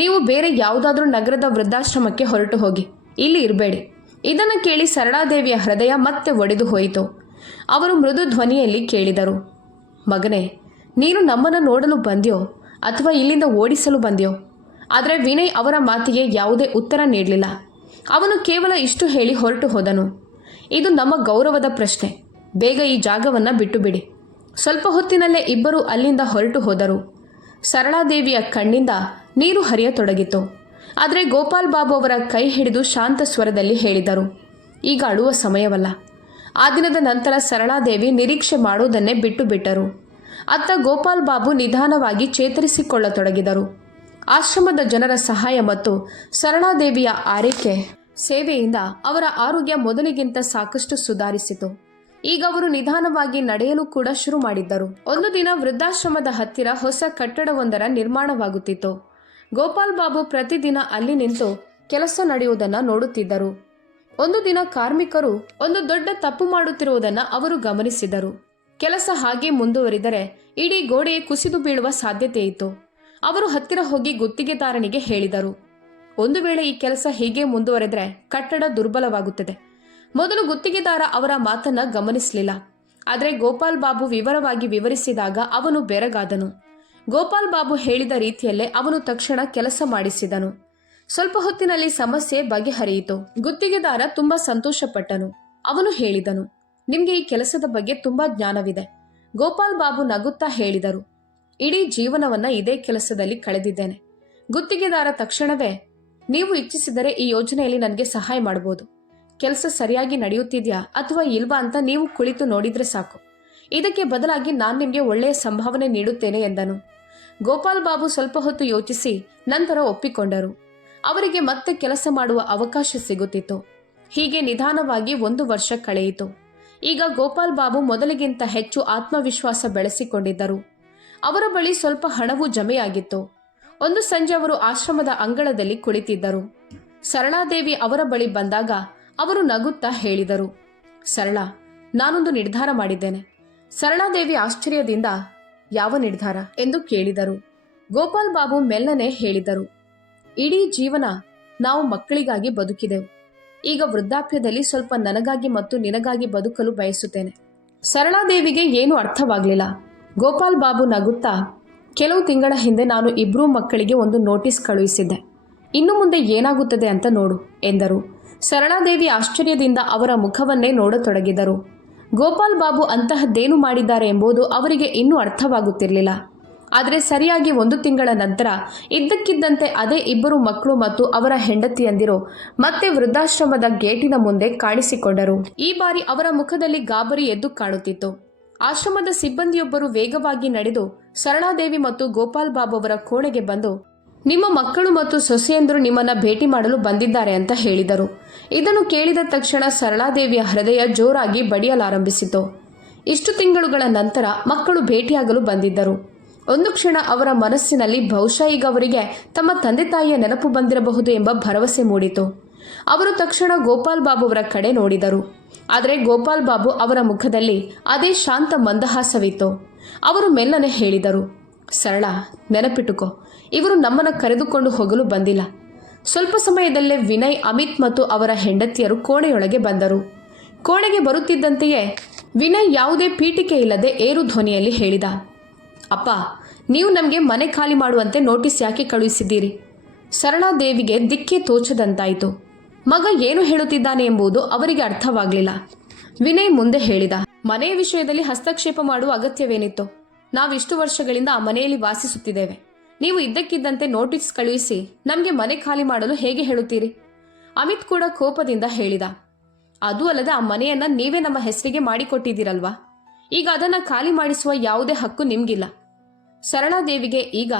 ನೀವು ಬೇರೆ ಯಾವುದಾದ್ರೂ ನಗರದ ವೃದ್ಧಾಶ್ರಮಕ್ಕೆ ಹೊರಟು ಹೋಗಿ, ಇಲ್ಲಿ ಇರಬೇಡಿ. ಇದನ್ನು ಕೇಳಿ ಸರಳಾದೇವಿಯ ಹೃದಯ ಮತ್ತೆ ಒಡೆದು ಹೋಯಿತು. ಅವರು ಮೃದು ಧ್ವನಿಯಲ್ಲಿ ಕೇಳಿದರು, ಮಗನೇ, ನೀನು ನಮ್ಮನ್ನು ನೋಡಲು ಬಂದ್ಯೋ ಅಥವಾ ಇಲ್ಲಿಂದ ಓಡಿಸಲು ಬಂದ್ಯೋ? ಆದರೆ ವಿನಯ್ ಅವರ ಮಾತಿಗೆ ಯಾವುದೇ ಉತ್ತರ ನೀಡಲಿಲ್ಲ. ಅವನು ಕೇವಲ ಇಷ್ಟು ಹೇಳಿ ಹೊರಟು ಹೋದನು, ಇದು ನಮ್ಮ ಗೌರವದ ಪ್ರಶ್ನೆ. ಬೇಗ ಈ ಜಾಗವನ್ನು ಬಿಟ್ಟು ಬಿಡಿ. ಸ್ವಲ್ಪ ಹೊತ್ತಿನಲ್ಲೇ ಇಬ್ಬರು ಅಲ್ಲಿಂದ ಹೊರಟು ಹೋದರು. ಸರಳಾದೇವಿಯ ಕಣ್ಣಿಂದ ನೀರು ಹರಿಯತೊಡಗಿತು. ಆದರೆ ಗೋಪಾಲ್ ಬಾಬು ಅವರ ಕೈ ಹಿಡಿದು ಶಾಂತ ಸ್ವರದಲ್ಲಿ ಹೇಳಿದರು, ಈಗ ಅಳುವ ಸಮಯವಲ್ಲ. ಆ ದಿನದ ನಂತರ ಸರಳಾದೇವಿ ನಿರೀಕ್ಷೆ ಮಾಡುವುದನ್ನೇ ಬಿಟ್ಟು ಬಿಟ್ಟರು. ಅತ್ತ ಗೋಪಾಲ್ ಬಾಬು ನಿಧಾನವಾಗಿ ಚೇತರಿಸಿಕೊಳ್ಳತೊಡಗಿದರು. ಆಶ್ರಮದ ಜನರ ಸಹಾಯ ಮತ್ತು ಸರಳಾದೇವಿಯ ಆರೈಕೆ ಸೇವೆಯಿಂದ ಅವರ ಆರೋಗ್ಯ ಮೊದಲಿಗಿಂತ ಸಾಕಷ್ಟು ಸುಧಾರಿಸಿತು. ಈಗ ಅವರು ನಿಧಾನವಾಗಿ ನಡೆಯಲು ಕೂಡ ಶುರು ಮಾಡಿದ್ದರು. ಒಂದು ದಿನ ವೃದ್ಧಾಶ್ರಮದ ಹತ್ತಿರ ಹೊಸ ಕಟ್ಟಡವೊಂದರ ನಿರ್ಮಾಣವಾಗುತ್ತಿತ್ತು. ಗೋಪಾಲ್ ಬಾಬು ಪ್ರತಿದಿನ ಅಲ್ಲಿ ನಿಂತು ಕೆಲಸ ನಡೆಯುವುದನ್ನು ನೋಡುತ್ತಿದ್ದರು. ಒಂದು ದಿನ ಕಾರ್ಮಿಕರು ಒಂದು ದೊಡ್ಡ ತಪ್ಪು ಮಾಡುತ್ತಿರುವುದನ್ನು ಅವರು ಗಮನಿಸಿದರು. ಕೆಲಸ ಹಾಗೆ ಮುಂದುವರಿದರೆ ಇಡೀ ಗೋಡೆ ಕುಸಿದು ಬೀಳುವ ಸಾಧ್ಯತೆ ಇತ್ತು. ಅವರು ಹತ್ತಿರ ಹೋಗಿ ಗುತ್ತಿಗೆದಾರನಿಗೆ ಹೇಳಿದರು, ಒಂದು ವೇಳೆ ಈ ಕೆಲಸ ಹೀಗೆ ಮುಂದುವರೆದರೆ ಕಟ್ಟಡ ದುರ್ಬಲವಾಗುತ್ತದೆ. ಮೊದಲು ಗುತ್ತಿಗೆದಾರ ಅವರ ಮಾತನ್ನ ಗಮನಿಸಲಿಲ್ಲ. ಆದರೆ ಗೋಪಾಲ್ ಬಾಬು ವಿವರವಾಗಿ ವಿವರಿಸಿದಾಗ ಅವನು ಬೆರಗಾದನು. ಗೋಪಾಲ್ ಬಾಬು ಹೇಳಿದ ರೀತಿಯಲ್ಲೇ ಅವನು ತಕ್ಷಣ ಕೆಲಸ ಮಾಡಿಸಿದನು. ಸ್ವಲ್ಪ ಹೊತ್ತಿನಲ್ಲಿ ಸಮಸ್ಯೆ ಬಗೆಹರಿಯಿತು. ಗುತ್ತಿಗೆದಾರ ತುಂಬಾ ಸಂತೋಷಪಟ್ಟನು. ಅವನು ಹೇಳಿದನು, ನಿಮ್ಗೆ ಈ ಕೆಲಸದ ಬಗ್ಗೆ ತುಂಬಾ ಜ್ಞಾನವಿದೆ. ಗೋಪಾಲ್ ಬಾಬು ನಗುತ್ತಾ ಹೇಳಿದರು, ಇಡೀ ಜೀವನವನ್ನ ಇದೇ ಕೆಲಸದಲ್ಲಿ ಕಳೆದಿದ್ದೇನೆ. ಗುತ್ತಿಗೆದಾರ ತಕ್ಷಣವೇ, ನೀವು ಇಚ್ಛಿಸಿದರೆ ಈ ಯೋಜನೆಯಲ್ಲಿ ನನಗೆ ಸಹಾಯ ಮಾಡಬಹುದು. ಕೆಲಸ ಸರಿಯಾಗಿ ನಡೆಯುತ್ತಿದೆಯಾ ಅಥವಾ ಇಲ್ವಾ ಅಂತ ನೀವು ಕುಳಿತು ನೋಡಿದ್ರೆ ಸಾಕು. ಇದಕ್ಕೆ ಬದಲಾಗಿ ನಾನು ನಿಮಗೆ ಒಳ್ಳೆಯ ಸಂಭಾವನೆ ನೀಡುತ್ತೇನೆ ಎಂದನು. ಗೋಪಾಲ್ ಬಾಬು ಸ್ವಲ್ಪ ಹೊತ್ತು ಯೋಚಿಸಿ ನಂತರ ಒಪ್ಪಿಕೊಂಡರು. ಅವರಿಗೆ ಮತ್ತೆ ಕೆಲಸ ಮಾಡುವ ಅವಕಾಶ ಸಿಗುತ್ತಿತ್ತು. ಹೀಗೆ ನಿಧಾನವಾಗಿ 1 ವರ್ಷ ಕಳೆಯಿತು. ಈಗ ಗೋಪಾಲ್ ಬಾಬು ಮೊದಲಿಗಿಂತ ಹೆಚ್ಚು ಆತ್ಮವಿಶ್ವಾಸ ಬೆಳೆಸಿಕೊಂಡಿದ್ದರು. ಅವರ ಬಳಿ ಸ್ವಲ್ಪ ಹಣವೂ ಜಮೆಯಾಗಿತ್ತು. ಒಂದು ಸಂಜೆ ಅವರು ಆಶ್ರಮದ ಅಂಗಳದಲ್ಲಿ ಕುಳಿತಿದ್ದರು. ಸರಳಾದೇವಿ ಅವರ ಬಳಿ ಬಂದಾಗ ಅವರು ನಗುತ್ತಾ ಹೇಳಿದರು, ಸರಳ, ನಾನೊಂದು ನಿರ್ಧಾರ ಮಾಡಿದ್ದೇನೆ. ಸರಳಾದೇವಿ ಆಶ್ಚರ್ಯದಿಂದ, ಯಾವ ನಿರ್ಧಾರ ಎಂದು ಕೇಳಿದರು. ಗೋಪಾಲ್ ಬಾಬು ಮೆಲ್ಲನೆ ಹೇಳಿದರು, ಇಡೀ ಜೀವನ ನಾವು ಮಕ್ಕಳಿಗಾಗಿ ಬದುಕಿದೆವು. ಈಗ ವೃದ್ಧಾಪ್ಯದಲ್ಲಿ ಸ್ವಲ್ಪ ನನಗಾಗಿ ಮತ್ತು ನಿನಗಾಗಿ ಬದುಕಲು ಬಯಸುತ್ತೇನೆ. ಸರಳಾದೇವಿಗೆ ಏನೂ ಅರ್ಥವಾಗಲಿಲ್ಲ. ಗೋಪಾಲ್ ಬಾಬು ನಗುತ್ತಾ, ಕೆಲವು ತಿಂಗಳ ಹಿಂದೆ ನಾನು 2 ಮಕ್ಕಳಿಗೆ ಒಂದು ನೋಟಿಸ್ ಕಳುಹಿಸಿದ್ದೆ. ಇನ್ನು ಮುಂದೆ ಏನಾಗುತ್ತದೆ ಅಂತ ನೋಡು ಎಂದರು. ಸರಳಾದೇವಿ ಆಶ್ಚರ್ಯದಿಂದ ಅವರ ಮುಖವನ್ನೇ ನೋಡತೊಡಗಿದರು. ಗೋಪಾಲ್ ಬಾಬು ಅಂತಹದ್ದೇನು ಮಾಡಿದ್ದಾರೆ ಎಂಬುದು ಅವರಿಗೆ ಇನ್ನೂ ಅರ್ಥವಾಗುತ್ತಿರಲಿಲ್ಲ. ಆದರೆ ಸರಿಯಾಗಿ 1 ತಿಂಗಳ ನಂತರ ಇದ್ದಕ್ಕಿದ್ದಂತೆ ಅದೇ 2 ಮಕ್ಕಳು ಮತ್ತು ಅವರ ಹೆಂಡತಿಯಂದಿರು ಮತ್ತೆ ವೃದ್ಧಾಶ್ರಮದ ಗೇಟಿನ ಮುಂದೆ ಕಾಣಿಸಿಕೊಂಡರು. ಈ ಬಾರಿ ಅವರ ಮುಖದಲ್ಲಿ ಗಾಬರಿ ಎದ್ದು ಕಾಣುತ್ತಿತ್ತು. ಆಶ್ರಮದ ಸಿಬ್ಬಂದಿಯೊಬ್ಬರು ವೇಗವಾಗಿ ನಡೆದು ಸರಳಾದೇವಿ ಮತ್ತು ಗೋಪಾಲ್ ಬಾಬು ಅವರ ಕೋಣೆಗೆ ಬಂದು, ನಿಮ್ಮ ಮಕ್ಕಳು ಮತ್ತು ಸೊಸೆಯಂದರು ನಿಮ್ಮನ್ನ ಭೇಟಿ ಮಾಡಲು ಬಂದಿದ್ದಾರೆ ಅಂತ ಹೇಳಿದರು. ಇದನ್ನು ಕೇಳಿದ ತಕ್ಷಣ ಸರಳಾದೇವಿಯ ಹೃದಯ ಜೋರಾಗಿ ಬಡಿಯಲಾರಂಭಿಸಿತು. ಇಷ್ಟು ತಿಂಗಳುಗಳ ನಂತರ ಮಕ್ಕಳು ಭೇಟಿಯಾಗಲು ಬಂದಿದ್ದರು. ಒಂದು ಕ್ಷಣ ಅವರ ಮನಸ್ಸಿನಲ್ಲಿ ಬಹುಶಃ ಈಗ ಅವರಿಗೆ ತಮ್ಮ ತಂದೆ ತಾಯಿಯ ನೆನಪು ಬಂದಿರಬಹುದು ಎಂಬ ಭರವಸೆ ಮೂಡಿತು. ಅವರು ತಕ್ಷಣ ಗೋಪಾಲ್ ಬಾಬುವರ ಕಡೆ ನೋಡಿದರು. ಆದರೆ ಗೋಪಾಲ್ ಬಾಬು ಅವರ ಮುಖದಲ್ಲಿ ಅದೇ ಶಾಂತ ಮಂದಹಾಸವಿತ್ತು. ಅವರು ಮೆಲ್ಲನೆ ಹೇಳಿದರು, ಸರಳ, ನೆನಪಿಟ್ಟುಕೋ, ಇವರು ನಮ್ಮನ್ನು ಕರೆದುಕೊಂಡು ಹೋಗಲು ಬಂದಿಲ್ಲ. ಸ್ವಲ್ಪ ಸಮಯದಲ್ಲೇ ವಿನಯ್, ಅಮಿತ್ ಮತ್ತು ಅವರ ಹೆಂಡತಿಯರು ಕೋಣೆಯೊಳಗೆ ಬಂದರು. ಕೋಣೆಗೆ ಬರುತ್ತಿದ್ದಂತೆಯೇ ವಿನಯ್ ಯಾವುದೇ ಪೀಠಿಕೆ ಇಲ್ಲದೆ ಏರು ಧ್ವನಿಯಲ್ಲಿ ಹೇಳಿದ, ಅಪ್ಪ, ನೀವು ನಮಗೆ ಮನೆ ಖಾಲಿ ಮಾಡುವಂತೆ ನೋಟಿಸ್ ಯಾಕೆ ಕಳುಹಿಸಿದ್ದೀರಿ? ಸರಳಾದೇವಿಗೆ ದಿಕ್ಕೇ ತೋಚದಂತಾಯಿತು. ಮಗ ಏನು ಹೇಳುತ್ತಿದ್ದಾನೆ ಎಂಬುದು ಅವರಿಗೆ ಅರ್ಥವಾಗಲಿಲ್ಲ. ವಿನಯ್ ಮುಂದೆ ಹೇಳಿದ, ಮನೆಯ ವಿಷಯದಲ್ಲಿ ಹಸ್ತಕ್ಷೇಪ ಮಾಡುವ ಅಗತ್ಯವೇನಿತ್ತು? ನಾವಿಷ್ಟು ವರ್ಷಗಳಿಂದ ಆ ಮನೆಯಲ್ಲಿ ವಾಸಿಸುತ್ತಿದ್ದೇವೆ. ನೀವು ಇದ್ದಕ್ಕಿದ್ದಂತೆ ನೋಟಿಸ್ ಕಳುಹಿಸಿ ನಮಗೆ ಮನೆ ಖಾಲಿ ಮಾಡಲು ಹೇಗೆ ಹೇಳುತ್ತೀರಿ? ಅಮಿತ್ ಕೂಡ ಕೋಪದಿಂದ ಹೇಳಿದ, ಅದೂ ಅಲ್ಲದೆ ಆ ಮನೆಯನ್ನ ನೀವೇ ನಮ್ಮ ಹೆಸರಿಗೆ ಮಾಡಿಕೊಟ್ಟಿದ್ದೀರಲ್ವಾ? ಈಗ ಅದನ್ನ ಖಾಲಿ ಮಾಡಿಸುವ ಯಾವುದೇ ಹಕ್ಕು ನಿಮ್ಗಿಲ್ಲ. ಸರಳಾದೇವಿಗೆ ಈಗ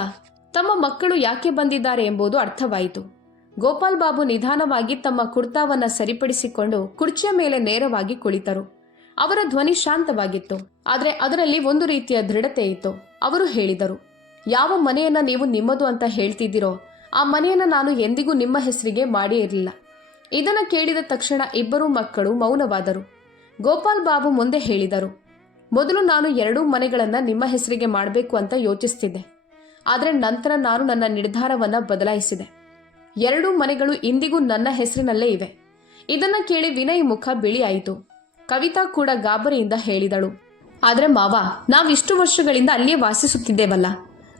ತಮ್ಮ ಮಕ್ಕಳು ಯಾಕೆ ಬಂದಿದ್ದಾರೆ ಎಂಬುದು ಅರ್ಥವಾಯಿತು. ಗೋಪಾಲ್ ಬಾಬು ನಿಧಾನವಾಗಿ ತಮ್ಮ ಕುರ್ತಾವನ್ನ ಸರಿಪಡಿಸಿಕೊಂಡು ಕುರ್ಚಿಯ ಮೇಲೆ ನೇರವಾಗಿ ಕುಳಿತರು. ಅವರ ಧ್ವನಿ ಶಾಂತವಾಗಿತ್ತು, ಆದರೆ ಅದರಲ್ಲಿ ಒಂದು ರೀತಿಯ ದೃಢತೆ ಇತ್ತು. ಅವರು ಹೇಳಿದರು, ಯಾವ ಮನೆಯನ್ನ ನೀವು ನಿಮ್ಮದು ಅಂತ ಹೇಳ್ತಿದ್ದೀರೋ ಆ ಮನೆಯನ್ನ ನಾನು ಎಂದಿಗೂ ನಿಮ್ಮ ಹೆಸರಿಗೆ ಮಾಡೇ ಇರಲಿಲ್ಲ. ಇದನ್ನು ಕೇಳಿದ ತಕ್ಷಣ ಇಬ್ಬರೂ ಮಕ್ಕಳು ಮೌನವಾದರು. ಗೋಪಾಲ್ ಬಾಬು ಮುಂದೆ ಹೇಳಿದರು, ಮೊದಲು ನಾನು 2 ಮನೆಗಳನ್ನ ನಿಮ್ಮ ಹೆಸರಿಗೆ ಮಾಡಬೇಕು ಅಂತ ಯೋಚಿಸ್ತಿದ್ದೆ. ಆದರೆ ನಂತರ ನಾನು ನನ್ನ ನಿರ್ಧಾರವನ್ನ ಬದಲಾಯಿಸಿದೆ. 2 ಮನೆಗಳು ಇಂದಿಗೂ ನನ್ನ ಹೆಸರಿನಲ್ಲೇ ಇವೆ. ಇದನ್ನ ಕೇಳಿ ವಿನಯ್ ಮುಖ ಬಿಳಿಯಾಯಿತು. ಕವಿತಾ ಕೂಡ ಗಾಬರಿಯಿಂದ ಹೇಳಿದಳು, ಆದ್ರೆ ಮಾವ, ನಾವಿಷ್ಟು ವರ್ಷಗಳಿಂದ ಅಲ್ಲಿಯೇ ವಾಸಿಸುತ್ತಿದ್ದೇವಲ್ಲ.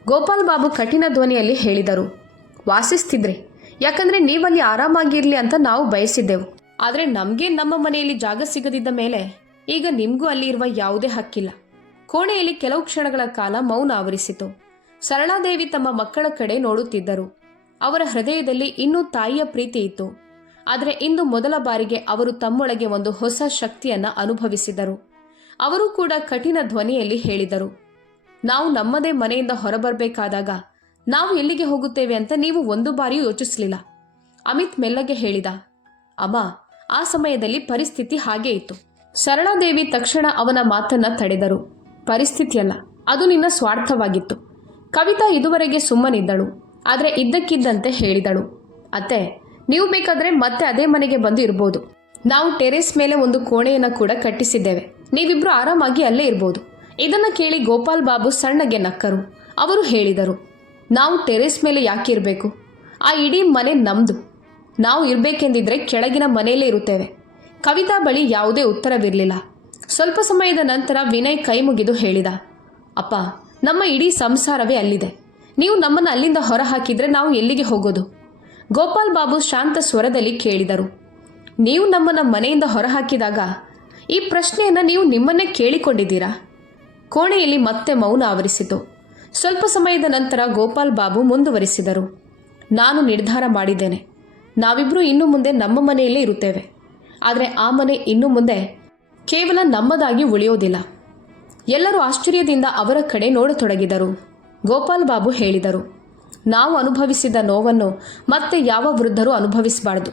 ಗೋಪಾಲ್ ಬಾಬು ಕಠಿಣ ಧ್ವನಿಯಲ್ಲಿ ಹೇಳಿದರು, ವಾಸಿಸ್ತಿದ್ರಿ, ಯಾಕಂದ್ರೆ ನೀವಲ್ಲಿ ಆರಾಮಾಗಿರ್ಲಿ ಅಂತ ನಾವು ಬಯಸಿದ್ದೆವು. ಆದ್ರೆ ನಮ್ಗೆ ನಮ್ಮ ಮನೆಯಲ್ಲಿ ಜಾಗ ಸಿಗದಿದ್ದ ಮೇಲೆ ಈಗ ನಿಮ್ಗೂ ಅಲ್ಲಿ ಇರುವ ಯಾವುದೇ ಹಕ್ಕಿಲ್ಲ. ಕೋಣೆಯಲ್ಲಿ ಕೆಲವು ಕ್ಷಣಗಳ ಕಾಲ ಮೌನ ಆವರಿಸಿತು. ಸರಳಾದೇವಿ ತಮ್ಮ ಮಕ್ಕಳ ಕಡೆ ನೋಡುತ್ತಿದ್ದರು. ಅವರ ಹೃದಯದಲ್ಲಿ ಇನ್ನೂ ತಾಯಿಯ ಪ್ರೀತಿ ಇತ್ತು. ಆದರೆ ಇಂದು ಮೊದಲ ಬಾರಿಗೆ ಅವರು ತಮ್ಮೊಳಗೆ ಒಂದು ಹೊಸ ಶಕ್ತಿಯನ್ನ ಅನುಭವಿಸಿದರು. ಅವರು ಕೂಡ ಕಠಿಣ ಧ್ವನಿಯಲ್ಲಿ ಹೇಳಿದರು, ನಾವು ನಮ್ಮದೇ ಮನೆಯಿಂದ ಹೊರಬರಬೇಕಾದಾಗ ನಾವು ಎಲ್ಲಿಗೆ ಹೋಗುತ್ತೇವೆ ಅಂತ ನೀವು ಒಂದು ಬಾರಿಯೂ ಯೋಚಿಸಲಿಲ್ಲ. ಅಮಿತ್ ಮೆಲ್ಲಗೆ ಹೇಳಿದ, ಅಮ್ಮ, ಆ ಸಮಯದಲ್ಲಿ ಪರಿಸ್ಥಿತಿ ಹಾಗೇ ಇತ್ತು. ಸರಳಾದೇವಿ ತಕ್ಷಣ ಅವನ ಮಾತನ್ನ ತಡೆದರು. ಪರಿಸ್ಥಿತಿಯಲ್ಲ, ಅದು ನಿನ್ನ ಸ್ವಾರ್ಥವಾಗಿತ್ತು. ಕವಿತಾ ಇದುವರೆಗೆ ಸುಮ್ಮನಿದ್ದಳು. ಆದರೆ ಇದ್ದಕ್ಕಿದ್ದಂತೆ ಹೇಳಿದಳು, ಅತ್ತೆ, ನೀವು ಬೇಕಾದ್ರೆ ಮತ್ತೆ ಅದೇ ಮನೆಗೆ ಬಂದು ಇರ್ಬೋದು. ನಾವು ಟೆರೇಸ್ ಮೇಲೆ ಒಂದು ಕೋಣೆಯನ್ನು ಕೂಡ ಕಟ್ಟಿಸಿದ್ದೇವೆ. ನೀವಿಬ್ರು ಆರಾಮಾಗಿ ಅಲ್ಲೇ ಇರ್ಬೋದು. ಇದನ್ನ ಕೇಳಿ ಗೋಪಾಲ್ ಬಾಬು ಸಣ್ಣಗೆ ನಕ್ಕರು. ಅವರು ಹೇಳಿದರು, ನಾವು ಟೆರೇಸ್ ಮೇಲೆ ಯಾಕೆ ಇರಬೇಕು? ಆ ಇಡೀ ಮನೆ ನಮ್ದು. ನಾವು ಇರಬೇಕೆಂದಿದ್ರೆ ಕೆಳಗಿನ ಮನೆಯಲ್ಲೇ ಇರುತ್ತೇವೆ. ಕವಿತಾ ಬಳಿ ಯಾವುದೇ ಉತ್ತರವಿರಲಿಲ್ಲ. ಸ್ವಲ್ಪ ಸಮಯದ ನಂತರ ವಿನಯ್ ಕೈ ಮುಗಿದು ಹೇಳಿದ, ಅಪ್ಪ, ನಮ್ಮ ಇಡೀ ಸಂಸಾರವೇ ಅಲ್ಲಿದೆ. ನೀವು ನಮ್ಮನ್ನು ಅಲ್ಲಿಂದ ಹೊರ ಹಾಕಿದ್ರೆ ನಾವು ಎಲ್ಲಿಗೆ ಹೋಗೋದು? ಗೋಪಾಲ್ ಬಾಬು ಶಾಂತ ಸ್ವರದಲ್ಲಿ ಕೇಳಿದರು, ನೀವು ನಮ್ಮನ್ನು ಮನೆಯಿಂದ ಹೊರಹಾಕಿದಾಗ ಈ ಪ್ರಶ್ನೆಯನ್ನು ನೀವು ನಿಮ್ಮನ್ನೇ ಕೇಳಿಕೊಂಡಿದ್ದೀರಾ? ಕೋಣೆಯಲ್ಲಿ ಮತ್ತೆ ಮೌನ ಆವರಿಸಿತು. ಸ್ವಲ್ಪ ಸಮಯದ ನಂತರ ಗೋಪಾಲ್ ಬಾಬು ಮುಂದುವರಿಸಿದರು, ನಾನು ನಿರ್ಧಾರ ಮಾಡಿದ್ದೇನೆ. ನಾವಿಬ್ಬರೂ ಇನ್ನು ಮುಂದೆ ನಮ್ಮ ಮನೆಯಲ್ಲೇ ಇರುತ್ತೇವೆ. ಆದರೆ ಆ ಮನೆ ಇನ್ನು ಮುಂದೆ ಕೇವಲ ನಮ್ಮದಾಗಿ ಉಳಿಯೋದಿಲ್ಲ. ಎಲ್ಲರೂ ಆಶ್ಚರ್ಯದಿಂದ ಅವರ ಕಡೆ ನೋಡತೊಡಗಿದರು. ಗೋಪಾಲ್ ಬಾಬು ಹೇಳಿದರು, ನಾವು ಅನುಭವಿಸಿದ ನೋವನ್ನು ಮತ್ತೆ ಯಾವ ವೃದ್ಧರೂ ಅನುಭವಿಸಬಾರದು.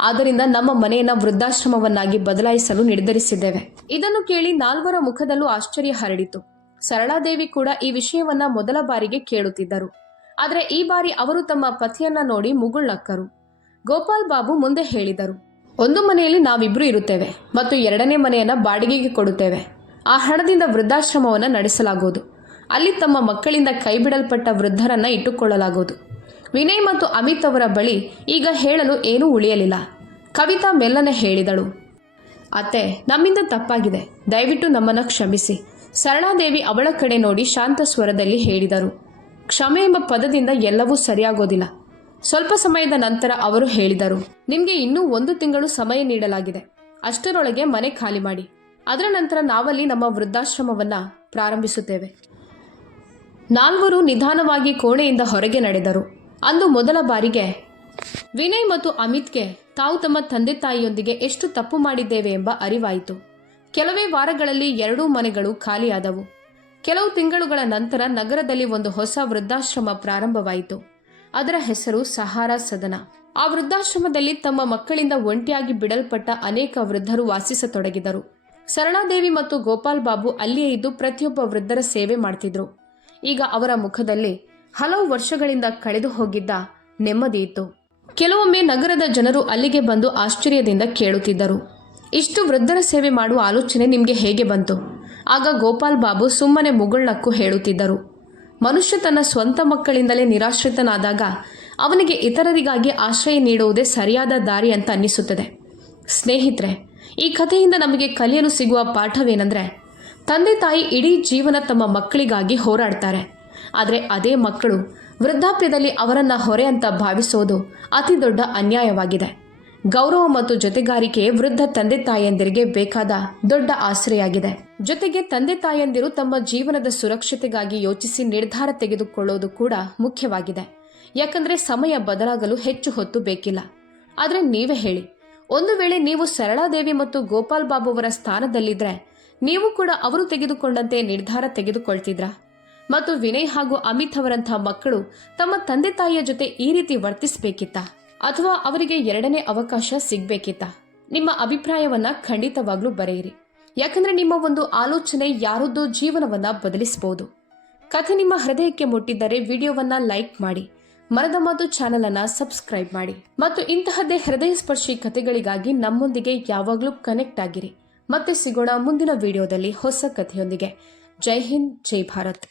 ಆದ್ದರಿಂದ ನಮ್ಮ ಮನೆಯನ್ನು ವೃದ್ಧಾಶ್ರಮವನ್ನಾಗಿ ಬದಲಾಯಿಸಲು ನಿರ್ಧರಿಸಿದ್ದೇವೆ. ಇದನ್ನು ಕೇಳಿ 4 ಮುಖದಲ್ಲೂ ಆಶ್ಚರ್ಯ ಹರಡಿತು. ಸರಳಾದೇವಿ ಕೂಡ ಈ ವಿಷಯವನ್ನ ಮೊದಲ ಬಾರಿಗೆ ಕೇಳುತ್ತಿದ್ದರು. ಆದರೆ ಈ ಬಾರಿ ಅವರು ತಮ್ಮ ಪತಿಯನ್ನ ನೋಡಿ ಮುಗುಳ್ನಕ್ಕರು. ಗೋಪಾಲ್ ಬಾಬು ಮುಂದೆ ಹೇಳಿದರು, ಒಂದು ಮನೆಯಲ್ಲಿ ನಾವಿಬ್ರು ಇರುತ್ತೇವೆ ಮತ್ತು 2ನೇ ಮನೆಯನ್ನ ಬಾಡಿಗೆಗೆ ಕೊಡುತ್ತೇವೆ. ಆ ಹಣದಿಂದ ವೃದ್ಧಾಶ್ರಮವನ್ನು ನಡೆಸಲಾಗುವುದು. ಅಲ್ಲಿ ತಮ್ಮ ಮಕ್ಕಳಿಂದ ಕೈಬಿಡಲ್ಪಟ್ಟ ವೃದ್ಧರನ್ನ ಇಟ್ಟುಕೊಳ್ಳಲಾಗುವುದು. ವಿನಯ್ ಮತ್ತು ಅಮಿತ್ ಅವರ ಬಳಿ ಈಗ ಹೇಳಲು ಏನೂ ಉಳಿಯಲಿಲ್ಲ. ಕವಿತಾ ಮೆಲ್ಲನೆ ಹೇಳಿದಳು, ಅತ್ತೆ, ನಮ್ಮಿಂದ ತಪ್ಪಾಗಿದೆ. ದಯವಿಟ್ಟು ನಮ್ಮನ್ನು ಕ್ಷಮಿಸಿ. ಸರಳಾದೇವಿ ಅವಳ ಕಡೆ ನೋಡಿ ಶಾಂತ ಸ್ವರದಲ್ಲಿ ಹೇಳಿದರು, ಕ್ಷಮೆ ಎಂಬ ಪದದಿಂದ ಎಲ್ಲವೂ ಸರಿಯಾಗೋದಿಲ್ಲ. ಸ್ವಲ್ಪ ಸಮಯದ ನಂತರ ಅವರು ಹೇಳಿದರು, ನಿಮಗೆ ಇನ್ನೂ 1 ತಿಂಗಳು ಸಮಯ ನೀಡಲಾಗಿದೆ. ಅಷ್ಟರೊಳಗೆ ಮನೆ ಖಾಲಿ ಮಾಡಿ. ಅದರ ನಂತರ ನಾವಲ್ಲಿ ನಮ್ಮ ವೃದ್ಧಾಶ್ರಮವನ್ನ ಪ್ರಾರಂಭಿಸುತ್ತೇವೆ. 4 ನಿಧಾನವಾಗಿ ಕೋಣೆಯಿಂದ ಹೊರಗೆ ನಡೆದರು. ಅಂದು ಮೊದಲ ಬಾರಿಗೆ ವಿನಯ್ ಮತ್ತು ಅಮಿತ್ಗೆ ತಾವು ತಮ್ಮ ತಂದೆ ತಾಯಿಯೊಂದಿಗೆ ಎಷ್ಟು ತಪ್ಪು ಮಾಡಿದ್ದೇವೆ ಎಂಬ ಅರಿವಾಯಿತು. ಕೆಲವೇ ವಾರಗಳಲ್ಲಿ 2 ಮನೆಗಳು ಖಾಲಿಯಾದವು. ಕೆಲವು ತಿಂಗಳುಗಳ ನಂತರ ನಗರದಲ್ಲಿ ಒಂದು ಹೊಸ ವೃದ್ಧಾಶ್ರಮ ಪ್ರಾರಂಭವಾಯಿತು. ಅದರ ಹೆಸರು ಸಹಾರಾ ಸದನ. ಆ ವೃದ್ಧಾಶ್ರಮದಲ್ಲಿ ತಮ್ಮ ಮಕ್ಕಳಿಂದ ಒಂಟಿಯಾಗಿ ಬಿಡಲ್ಪಟ್ಟ ಅನೇಕ ವೃದ್ಧರು ವಾಸಿಸತೊಡಗಿದರು. ಸರಳಾದೇವಿ ಮತ್ತು ಗೋಪಾಲ್ ಬಾಬು ಅಲ್ಲಿಯೇ ಇದ್ದು ಪ್ರತಿಯೊಬ್ಬ ವೃದ್ಧರ ಸೇವೆ ಮಾಡ್ತಿದ್ರು. ಈಗ ಅವರ ಮುಖದಲ್ಲಿ ಹಲವು ವರ್ಷಗಳಿಂದ ಕಳೆದು ಹೋಗಿದ್ದ ನೆಮ್ಮದಿ ಇತ್ತು. ಕೆಲವೊಮ್ಮೆ ನಗರದ ಜನರು ಅಲ್ಲಿಗೆ ಬಂದು ಆಶ್ಚರ್ಯದಿಂದ ಕೇಳುತ್ತಿದ್ದರು, ಇಷ್ಟು ವೃದ್ಧರ ಸೇವೆ ಮಾಡುವ ಆಲೋಚನೆ ನಿಮಗೆ ಹೇಗೆ ಬಂತು? ಆಗ ಗೋಪಾಲ್ ಬಾಬು ಸುಮ್ಮನೆ ಮುಗುಳ್ನಕ್ಕು ಹೇಳುತ್ತಿದ್ದರು, ಮನುಷ್ಯ ತನ್ನ ಸ್ವಂತ ಮಕ್ಕಳಿಂದಲೇ ನಿರಾಶ್ರಿತನಾದಾಗ ಅವನಿಗೆ ಇತರರಿಗಾಗಿ ಆಶ್ರಯ ನೀಡುವುದೇ ಸರಿಯಾದ ದಾರಿ ಅಂತ ಅನ್ನಿಸುತ್ತದೆ. ಸ್ನೇಹಿತರೆ, ಈ ಕಥೆಯಿಂದ ನಮಗೆ ಕಲಿಯಲು ಸಿಗುವ ಪಾಠವೇನೆಂದರೆ, ತಂದೆ ತಾಯಿ ಇಡೀ ಜೀವನ ತಮ್ಮ ಮಕ್ಕಳಿಗಾಗಿ ಹೋರಾಡ್ತಾರೆ. ಆದರೆ ಅದೇ ಮಕ್ಕಳು ವೃದ್ಧಾಪ್ಯದಲ್ಲಿ ಅವರನ್ನು ಹೊರೆ ಅಂತ ಭಾವಿಸೋದು ಅತಿ ದೊಡ್ಡ ಅನ್ಯಾಯವಾಗಿದೆ. ಗೌರವ ಮತ್ತು ಜೊತೆಗಾರಿಕೆ ವೃದ್ಧ ತಂದೆ ತಾಯಂದಿರಿಗೆ ಬೇಕಾದ ದೊಡ್ಡ ಆಶ್ರಯಾಗಿದೆ. ಜೊತೆಗೆ ತಂದೆ ತಾಯಂದಿರು ತಮ್ಮ ಜೀವನದ ಸುರಕ್ಷತೆಗಾಗಿ ಯೋಚಿಸಿ ನಿರ್ಧಾರ ತೆಗೆದುಕೊಳ್ಳೋದು ಕೂಡ ಮುಖ್ಯವಾಗಿದೆ. ಯಾಕಂದ್ರೆ ಸಮಯ ಬದಲಾಗಲು ಹೆಚ್ಚು ಹೊತ್ತು ಬೇಕಿಲ್ಲ. ಆದರೆ ನೀವೇ ಹೇಳಿ, ಒಂದು ವೇಳೆ ನೀವು ಸರಳಾದೇವಿ ಮತ್ತು ಗೋಪಾಲ್ ಬಾಬು ಅವರ ಸ್ಥಾನದಲ್ಲಿದ್ರೆ ನೀವು ಕೂಡ ಅವರು ತೆಗೆದುಕೊಂಡಂತೆ ನಿರ್ಧಾರ ತೆಗೆದುಕೊಳ್ತಿದ್ರಾ? ಮತ್ತು ವಿನಯ್ ಹಾಗೂ ಅಮಿತ್ ಅವರಂತಹ ಮಕ್ಕಳು ತಮ್ಮ ತಂದೆ ತಾಯಿಯ ಜೊತೆ ಈ ರೀತಿ ವರ್ತಿಸಬೇಕಿತ್ತಾ? ಅಥವಾ ಅವರಿಗೆ ಎರಡನೇ ಅವಕಾಶ ಸಿಗಬೇಕಿತ್ತಾ? ನಿಮ್ಮ ಅಭಿಪ್ರಾಯವನ್ನ ಖಂಡಿತವಾಗ್ಲೂ ಬರೆಯಿರಿ. ಯಾಕಂದ್ರೆ ನಿಮ್ಮ ಒಂದು ಆಲೋಚನೆ ಯಾರದ್ದೋ ಜೀವನವನ್ನ ಬದಲಿಸಬಹುದು. ಕಥೆ ನಿಮ್ಮ ಹೃದಯಕ್ಕೆ ಮುಟ್ಟಿದ್ದರೆ ವಿಡಿಯೋವನ್ನ ಲೈಕ್ ಮಾಡಿ, ಮನದ ಮಾತು ಚಾನೆಲ್ ಅನ್ನ ಸಬ್ಸ್ಕ್ರೈಬ್ ಮಾಡಿ ಮತ್ತು ಇಂತಹದ್ದೇ ಹೃದಯ ಸ್ಪರ್ಶಿ ಕಥೆಗಳಿಗಾಗಿ ನಮ್ಮೊಂದಿಗೆ ಯಾವಾಗಲೂ ಕನೆಕ್ಟ್ ಆಗಿರಿ. ಮತ್ತೆ ಸಿಗೋಣ ಮುಂದಿನ ವಿಡಿಯೋದಲ್ಲಿ ಹೊಸ ಕಥೆಯೊಂದಿಗೆ. ಜೈ ಹಿಂದ್, ಜೈ ಭಾರತ್.